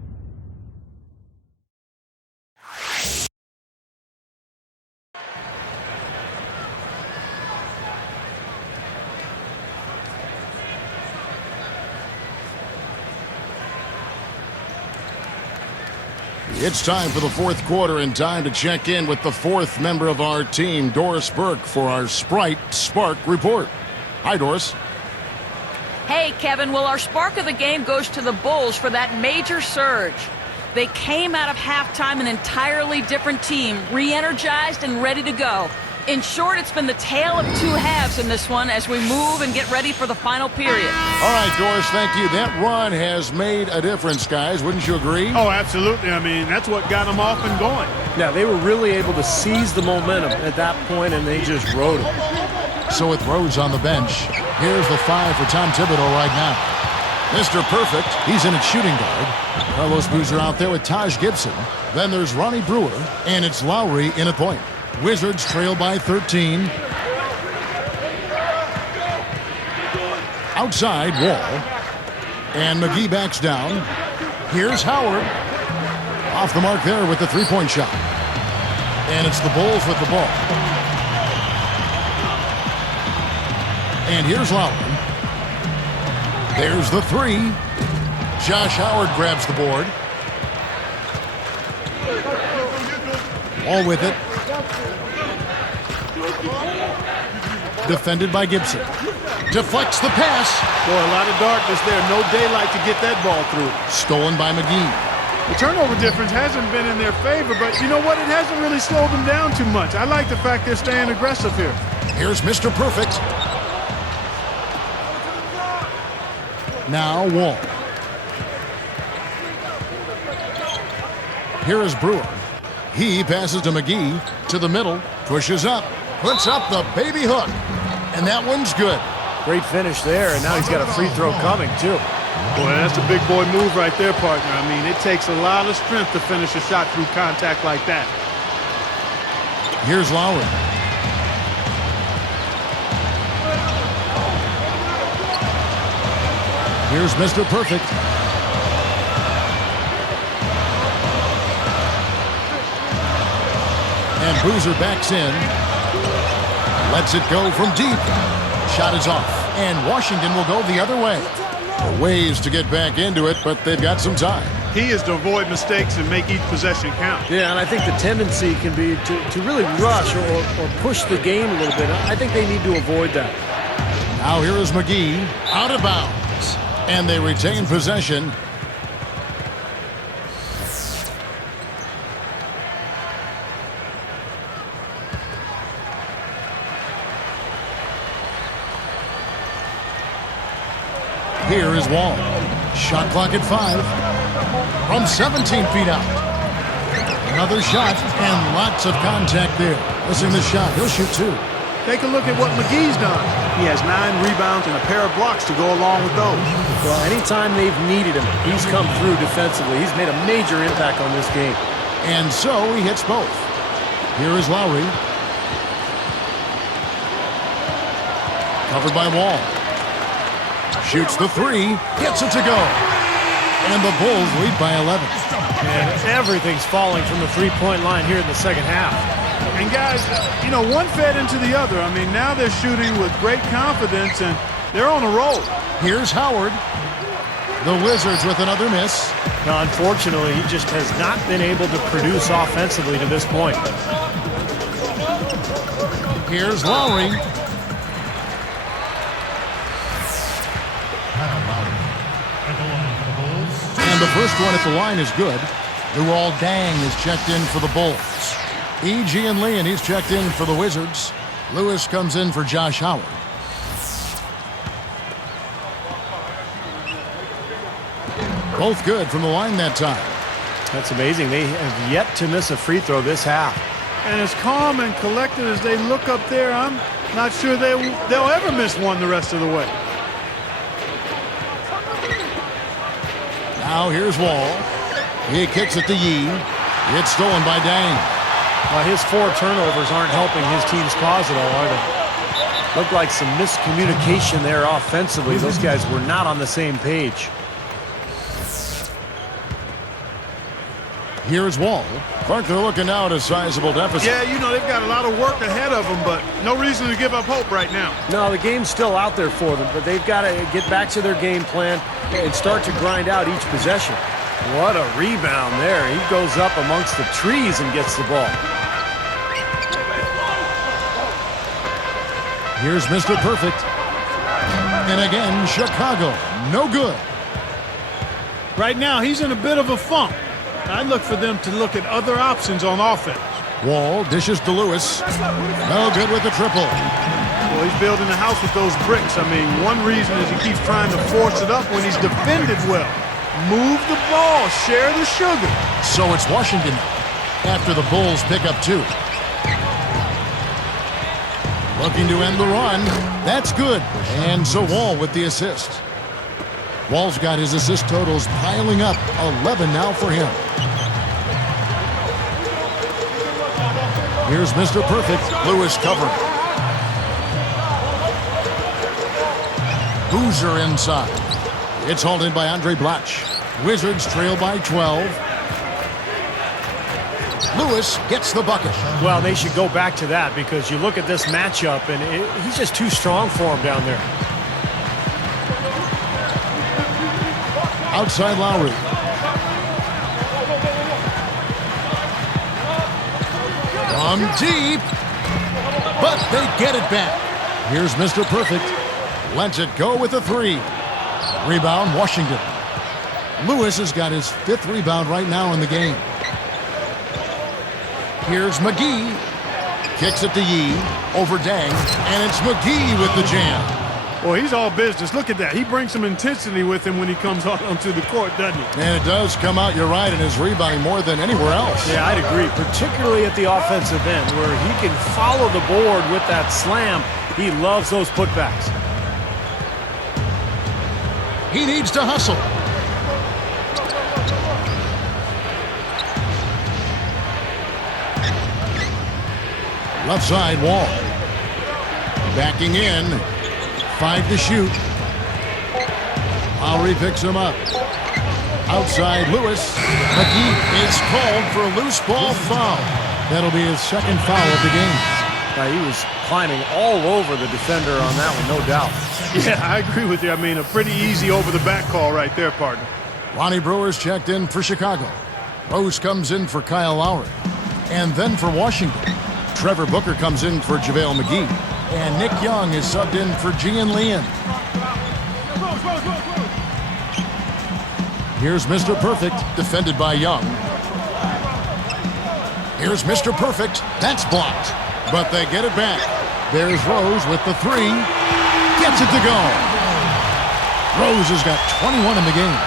It's time for the fourth quarter and time to check in with the fourth member of our team, Doris Burke, for our Sprite Spark Report. Hi, Doris. Hey, Kevin, well, our spark of the game goes to the Bulls for that major surge. They came out of halftime an entirely different team, re-energized and ready to go. In short, it's been the tale of two halves in this one as we move and get ready for the final period. All right, Doris, thank you. That run has made a difference, guys. Wouldn't you agree? Oh, absolutely. I mean, that's what got them off and going. Yeah, they were really able to seize the momentum at that point, and they just rode it. So with Rhodes on the bench, here's the 5 for Tom Thibodeau right now. Mr. Perfect, he's in at shooting guard. Carlos Boozer out there with Taj Gibson. Then there's Ronnie Brewer, and it's Lowry in at point. Wizards trail by 13. Outside, Wall. And McGee backs down. Here's Howard. Off the mark there with the three-point shot. And it's the Bulls with the ball. And here's Lowry. There's the three. Josh Howard grabs the board. Wall with it. Defended by Gibson. Deflects the pass. Boy, a lot of darkness there. No daylight to get that ball through. Stolen by McGee. The turnover difference hasn't been in their favor, but you know what? It hasn't really slowed them down too much. I like the fact they're staying aggressive here. Here's Mr. Perfect. Now Wall. Here is Brewer. He passes to McGee. To the middle. Pushes up. Puts up the baby hook. And that one's good. Great finish there, and now he's got a free throw coming, too. Boy, that's a big boy move right there, partner. I mean, it takes a lot of strength to finish a shot through contact like that. Here's Lowry. Here's Mr. Perfect. And Boozer backs in. Lets it go from deep. Shot is off. And Washington will go the other way. Ways to get back into it, but they've got some time. He is to avoid mistakes and make each possession count. Yeah, and I think the tendency can be to really rush or push the game a little bit. I think they need to avoid that. Now here is McGee. Out of bounds. And they retain possession. Here is Wall. Shot clock at 5. From 17 feet out. Another shot and lots of contact there. Missing the shot. He'll shoot 2. Take a look at what McGee's done. He has 9 rebounds and a pair of blocks to go along with those. Well, anytime they've needed him, he's come through defensively. He's made a major impact on this game. And so he hits both. Here is Lowry. Covered by Wall. Shoots the 3. Gets it to go. And the Bulls lead by 11. And everything's falling from the three-point line here in the second half. And guys, you know, one fed into the other. I mean, now they're shooting with great confidence, and they're on a roll. Here's Howard. The Wizards with another miss. Now, unfortunately, he just has not been able to produce offensively to this point. Here's Lowry. And the first one at the line is good. Luol Deng is checked in for the Bulls. E.G. and Lee, and he's checked in for the Wizards. Lewis comes in for Josh Howard. Both good from the line that time. That's amazing. They have yet to miss a free throw this half. And as calm and collected as they look up there, I'm not sure they'll ever miss one the rest of the way. Now here's Wall. He kicks it to Yee. It's stolen by Deng. Well, his 4 turnovers aren't helping his team's cause at all, are they? Looked like some miscommunication there offensively. Those guys were not on the same page. Here's Wall. Clark, they're looking now at a sizable deficit. Yeah, you know, they've got a lot of work ahead of them, but no reason to give up hope right now. No, the game's still out there for them, but they've got to get back to their game plan and start to grind out each possession. What a rebound there. He goes up amongst the trees and gets the ball. Here's Mr. Perfect. And again, Chicago, no good. Right now, he's in a bit of a funk. I look for them to look at other options on offense. Wall dishes to Lewis. No good with the triple. Well, he's building a house with those bricks. I mean, one reason is he keeps trying to force it up when he's defended well. Move the ball, share the sugar. So it's Washington after the Bulls pick up 2. Looking to end the run. That's good. And so Wall with the assist. Wall's got his assist totals piling up. 11 now for him. Here's Mr. Perfect. Lewis covering. Boozer inside. It's hauled in by Andre Blatch. Wizards trail by 12. Lewis gets the bucket. Well, they should go back to that because you look at this matchup and he's just too strong for him down there. Outside Lowry. From deep. But they get it back. Here's Mr. Perfect. Lets it go with a 3. Rebound, Washington. Lewis has got his 5th rebound right now in the game. Here's McGee. Kicks it to Yee. Over Dang. And it's McGee with the jam. Well, he's all business. Look at that. He brings some intensity with him when he comes out onto the court, doesn't he? And it does come out, you're right, in his rebounding more than anywhere else. Yeah, I'd agree, particularly at the offensive end where he can follow the board with that slam. He loves those putbacks. He needs to hustle. Left side, Wall. Backing in. 5 to shoot. Lowry picks him up. Outside, Lewis. McGee is called for a loose ball foul. That'll be his 2nd foul of the game. He was climbing all over the defender on that one, no doubt. Yeah, I agree with you. I mean, a pretty easy over-the-back call right there, partner. Lonnie Brewer's checked in for Chicago. Rose comes in for Kyle Lowry. And then for Washington, Trevor Booker comes in for JaVale McGee. And Nick Young is subbed in for Gian Leon. Here's Mr. Perfect, defended by Young. Here's Mr. Perfect. That's blocked. But they get it back. There's Rose with the 3. Gets it to go. Rose has got 21 in the game.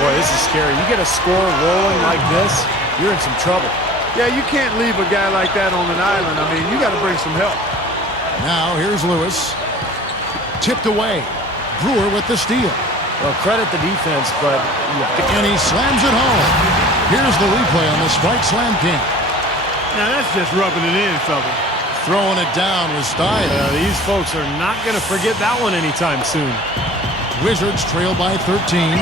Boy, this is scary. You get a score rolling like this, you're in some trouble. Yeah, you can't leave a guy like that on an island. I mean, you got to bring some help. Now here's Lewis. Tipped away. Brewer with the steal. Well, credit the defense, but... And he slams it home. Here's the replay on the Spike Slam King. Now that's just rubbing it in, fella. Throwing it down with style. These folks are not going to forget that one anytime soon. Wizards trail by 13.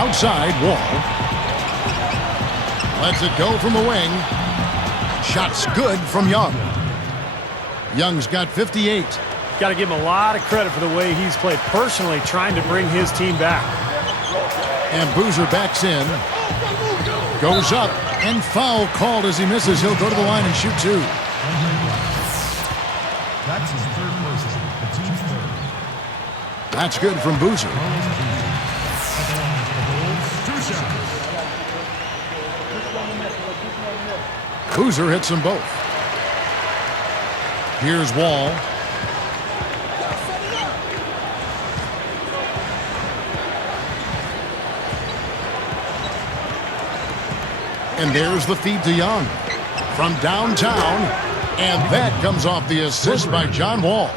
Outside, Wall. Lets it go from the wing. Shot's good from Young. Young's got 58. Got to give him a lot of credit for the way he's played personally, trying to bring his team back. And Boozer backs in. Goes up. And foul called as he misses. He'll go to the line and shoot 2. That's his 3rd person. The team's 3rd. That's good from Boozer. 2 shots. Boozer hits them both. Here's Wall. And there's the feed to Young from downtown. And that comes off the assist by John Wall.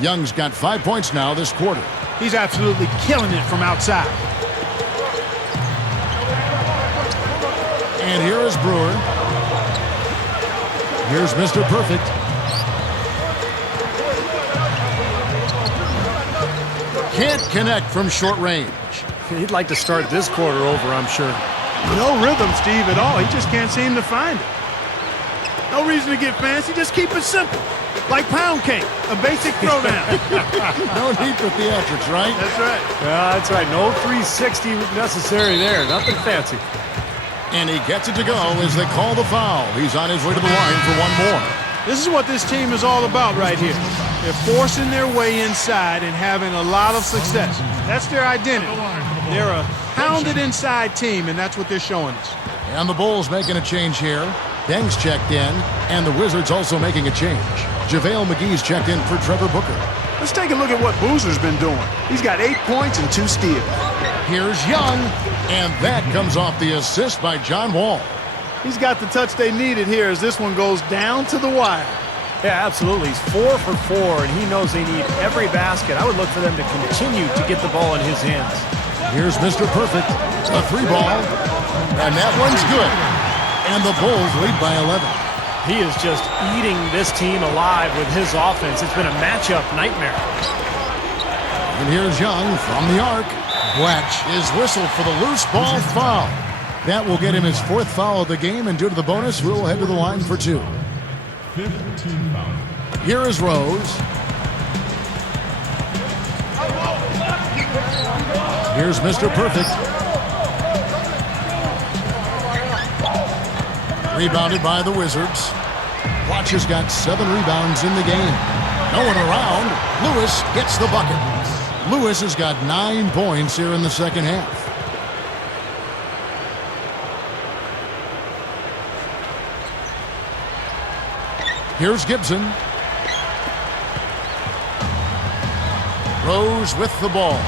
Young's got 5 points now this quarter. He's absolutely killing it from outside. And here is Brewer. Here's Mr. Perfect. Can't connect from short range. He'd like to start this quarter over, I'm sure. No rhythm, Steve, at all. He just can't seem to find it. No reason to get fancy. Just keep it simple. Like pound cake, a basic throwdown. No need for theatrics, right? That's right. Yeah, that's right. No 360 necessary there. Nothing fancy. And he gets it to go as they call the foul. He's on his way to the line for one more. This is what this team is all about right here. They're forcing their way inside and having a lot of success. That's their identity. They're a pounded inside team, and that's what they're showing us. And the Bulls making a change here. Deng's checked in, and the Wizards also making a change. JaVale McGee's checked in for Trevor Booker. Let's take a look at what Boozer's been doing. He's got 8 points and 2 steals. Here's Young, and that comes off the assist by John Wall. He's got the touch they needed here as this one goes down to the wire. Yeah, absolutely. He's 4 for 4, and he knows they need every basket. I would look for them to continue to get the ball in his hands. Here's Mr. Perfect, a 3 ball, and that one's good. And the Bulls lead by 11. He is just eating this team alive with his offense. It's been a matchup nightmare. And here's Young from the arc. Blatch is whistled for the loose ball foul. That will get him his 4th foul of the game, and due to the bonus, we'll head to the line for 2. 5th team foul. Here is Rose. Here's Mr. Perfect. Rebounded by the Wizards. Blatch has got 7 rebounds in the game. No one around. Lewis gets the bucket. Lewis has got 9 points here in the second half. Here's Gibson. Rose with the ball.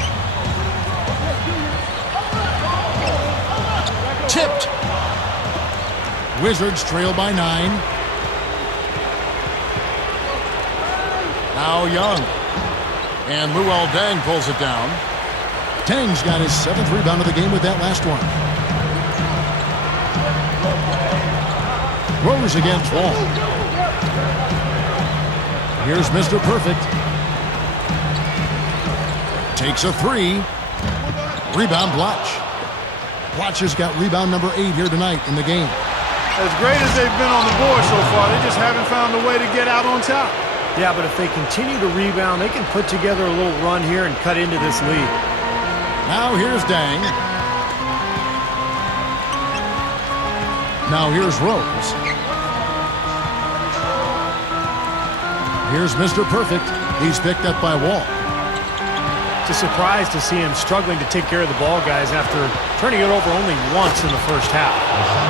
Tipped. Wizards trail by 9. Now Young. And Luol Deng pulls it down. Deng's got his 7th rebound of the game with that last one. Rose against Wall. Here's Mr. Perfect. Takes a 3. Rebound Blatch. Blatch has got rebound number 8 here tonight in the game. As great as they've been on the board so far, they just haven't found a way to get out on top. Yeah, but if they continue to rebound, they can put together a little run here and cut into this lead. Now here's Deng. Now here's Rose. Here's Mr. Perfect. He's picked up by Wall. It's a surprise to see him struggling to take care of the ball, guys, after turning it over only once in the first half.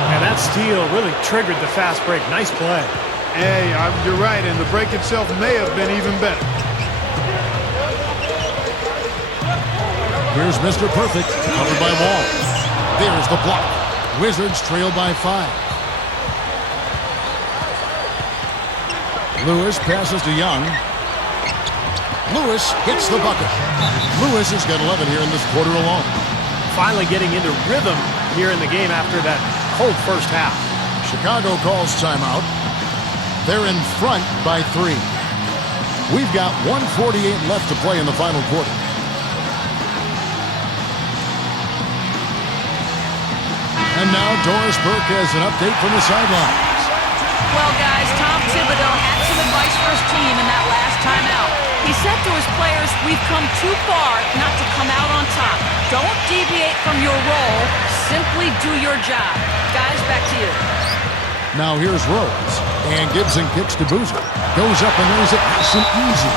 And that steal really triggered the fast break. Nice play. Hey, you're right, and the break itself may have been even better. Here's Mr. Perfect, covered by Wall. There's the block. Wizards trail by 5. Lewis passes to Young. Lewis hits the bucket. Lewis has got 11 here in this quarter alone. Finally getting into rhythm here in the game after that cold first half. Chicago calls timeout. They're in front by 3. We've got 1:48 left to play in the final quarter. And now Doris Burke has an update from the sidelines. Well, guys, Tom Thibodeau had some advice for his team in that last timeout. He said to his players, we've come too far not to come out on top. Don't deviate from your role. Simply do your job. Guys, back to you. Now here's Rose. And Gibson kicks to Boozer. Goes up and lays it nice and easy.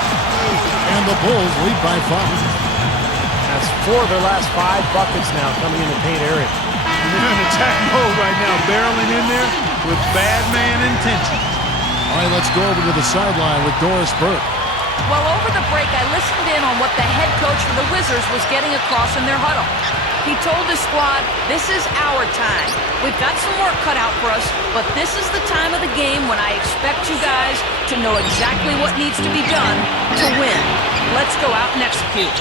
And the Bulls lead by 5. That's 4 of their last 5 buckets now coming in the paint area. They're in attack mode right now, barreling in there with bad man intention. All right, let's go over to the sideline with Doris Burke. Well, over the break, I listened in on what the head coach for the Wizards was getting across in their huddle. He told his squad, this is our time. We've got some work cut out for us, but this is the time of the game when I expect you guys to know exactly what needs to be done to win. Let's go out and execute.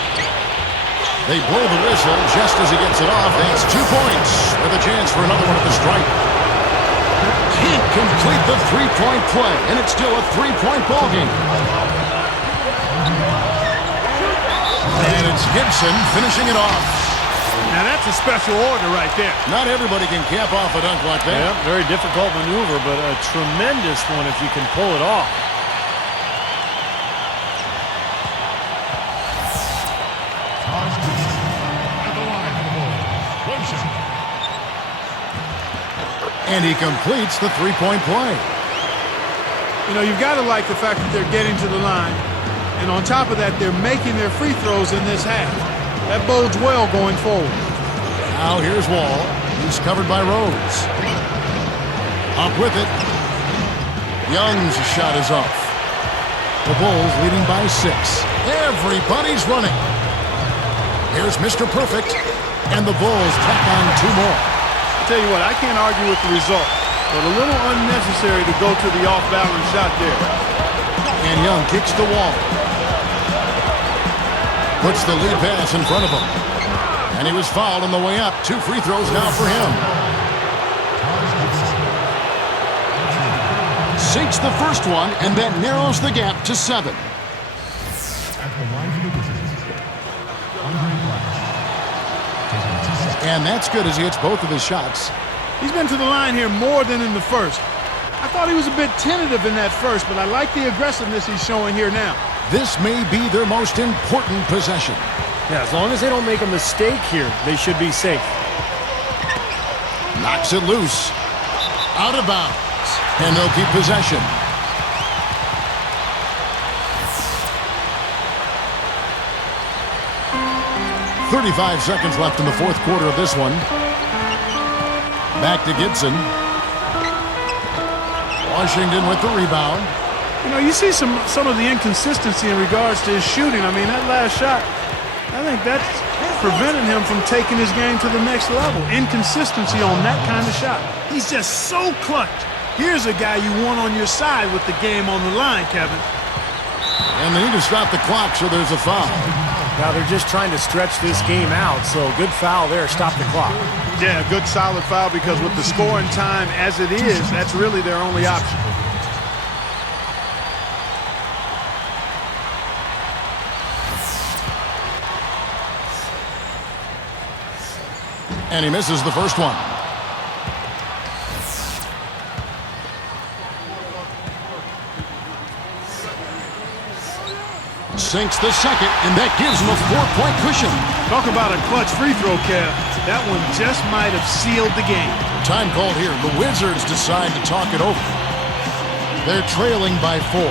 They blow the whistle just as he gets it off. That's 2 points with a chance for another one at the stripe. Can't complete the 3-point play, and it's still a 3-point ball game. And it's Gibson finishing it off. Now that's a special order right there. Not everybody can cap off a dunk like that. Yeah, very difficult maneuver, but a tremendous one if you can pull it off. And he completes the 3-point play. You know, you've got to like the fact that they're getting to the line. And on top of that, they're making their free throws in this half. That bodes well going forward. Now here's Wall. He's covered by Rose. Up with it. Young's shot is off. The Bulls leading by 6. Everybody's running. Here's Mr. Perfect. And the Bulls tack on 2 more. I'll tell you what, I can't argue with the result. But a little unnecessary to go to the off-balance shot there. And Young kicks the Wall. Puts the lead pass in front of him. And he was fouled on the way up. 2 free throws now for him. Sinks the first one, and that narrows the gap to 7. At the line for the Wizards, Andre Black. And that's good as he hits both of his shots. He's been to the line here more than in the first. I thought he was a bit tentative in that first, but I like the aggressiveness he's showing here now. This may be their most important possession. Yeah, as long as they don't make a mistake here, they should be safe. Knocks it loose. Out of bounds. And they'll keep possession. .35 seconds left in the 4th quarter of this one. Back to Gibson. Washington with the rebound. You know, you see some of the inconsistency in regards to his shooting. I mean, that last shot, I think that's preventing him from taking his game to the next level. Inconsistency on that kind of shot. He's just so clutch. Here's a guy you want on your side with the game on the line, Kevin. And they need to stop the clock, so there's a foul. Now they're just trying to stretch this game out, so good foul there. Stop the clock. Yeah, good solid foul because with the scoring time as it is, that's really their only option. And he misses the first one. Sinks the second, and that gives him a 4-point cushion. Talk about a clutch free throw, Kev. That one just might have sealed the game. Time called here. The Wizards decide to talk it over. They're trailing by 4.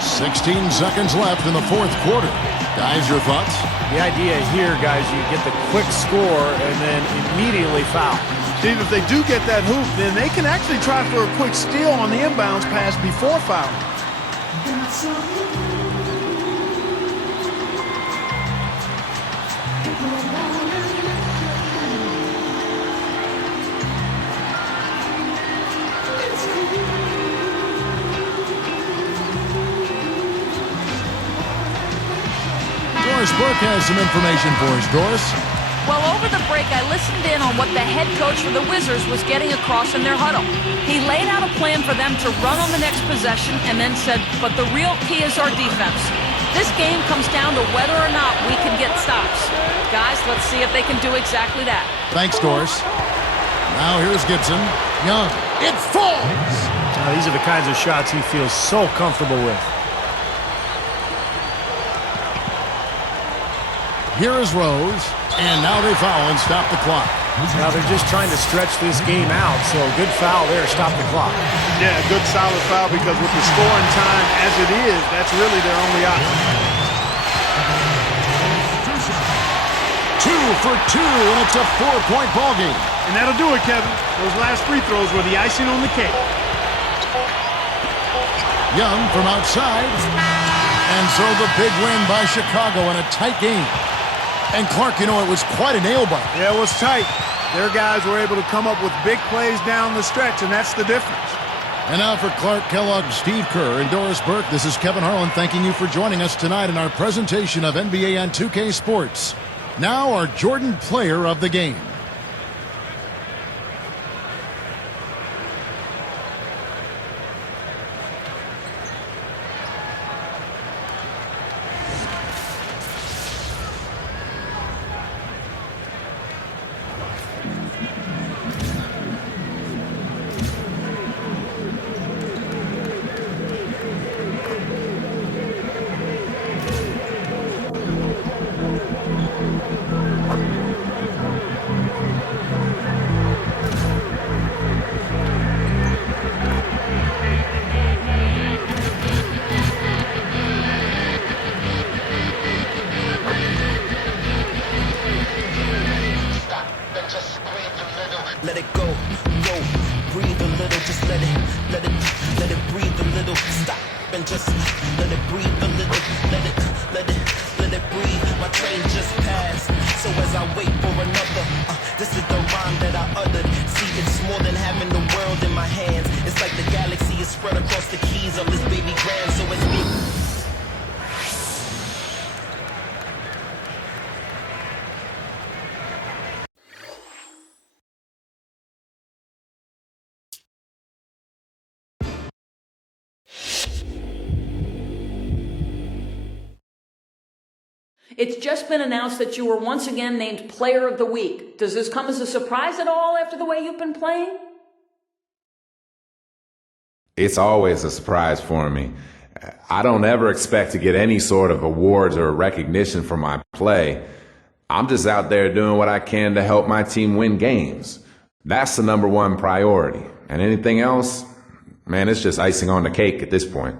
16 seconds left in the 4th quarter. Guys, your thoughts? The idea here, guys, you get the quick score and then immediately foul. Steve, if they do get that hoop, then they can actually try for a quick steal on the inbounds pass before fouling. Doris Burke has some information for us. Doris? Well, over the break, I listened in on what the head coach for the Wizards was getting across in their huddle. He laid out a plan for them to run on the next possession and then said, but the real key is our defense. This game comes down to whether or not we can get stops. Guys, let's see if they can do exactly that. Thanks, Doris. Now here's Gibson. Young. It falls! Now, these are the kinds of shots he feels so comfortable with. Here is Rose, and now they foul and stop the clock. Now they're just trying to stretch this game out, so good foul there, stop the clock. Yeah, good solid foul because with the scoring time as it is, that's really their only option. 2 for 2, and it's a 4-point ball game. And that'll do it, Kevin. Those last free throws were the icing on the cake. Young from outside. And so the big win by Chicago in a tight game. And Clark, you know, it was quite a nail-biter. Yeah, it was tight. Their guys were able to come up with big plays down the stretch, and that's the difference. And now for Clark Kellogg, Steve Kerr, and Doris Burke, this is Kevin Harlan thanking you for joining us tonight in our presentation of NBA on 2K Sports. Now our Jordan Player of the Game. let it breathe a little. Stop and just let it breathe a little. Let it breathe. My train just passed, so as I wait for another, this is the rhyme that I uttered. See, it's more than having the world in my hands. It's like the galaxy is spread across the keys of this baby grand. So it's me. It's just been announced that you were once again named Player of the Week. Does this come as a surprise at all after the way you've been playing? It's always a surprise for me. I don't ever expect to get any sort of awards or recognition for my play. I'm just out there doing what I can to help my team win games. That's the #1 priority. And anything else, man, it's just icing on the cake at this point.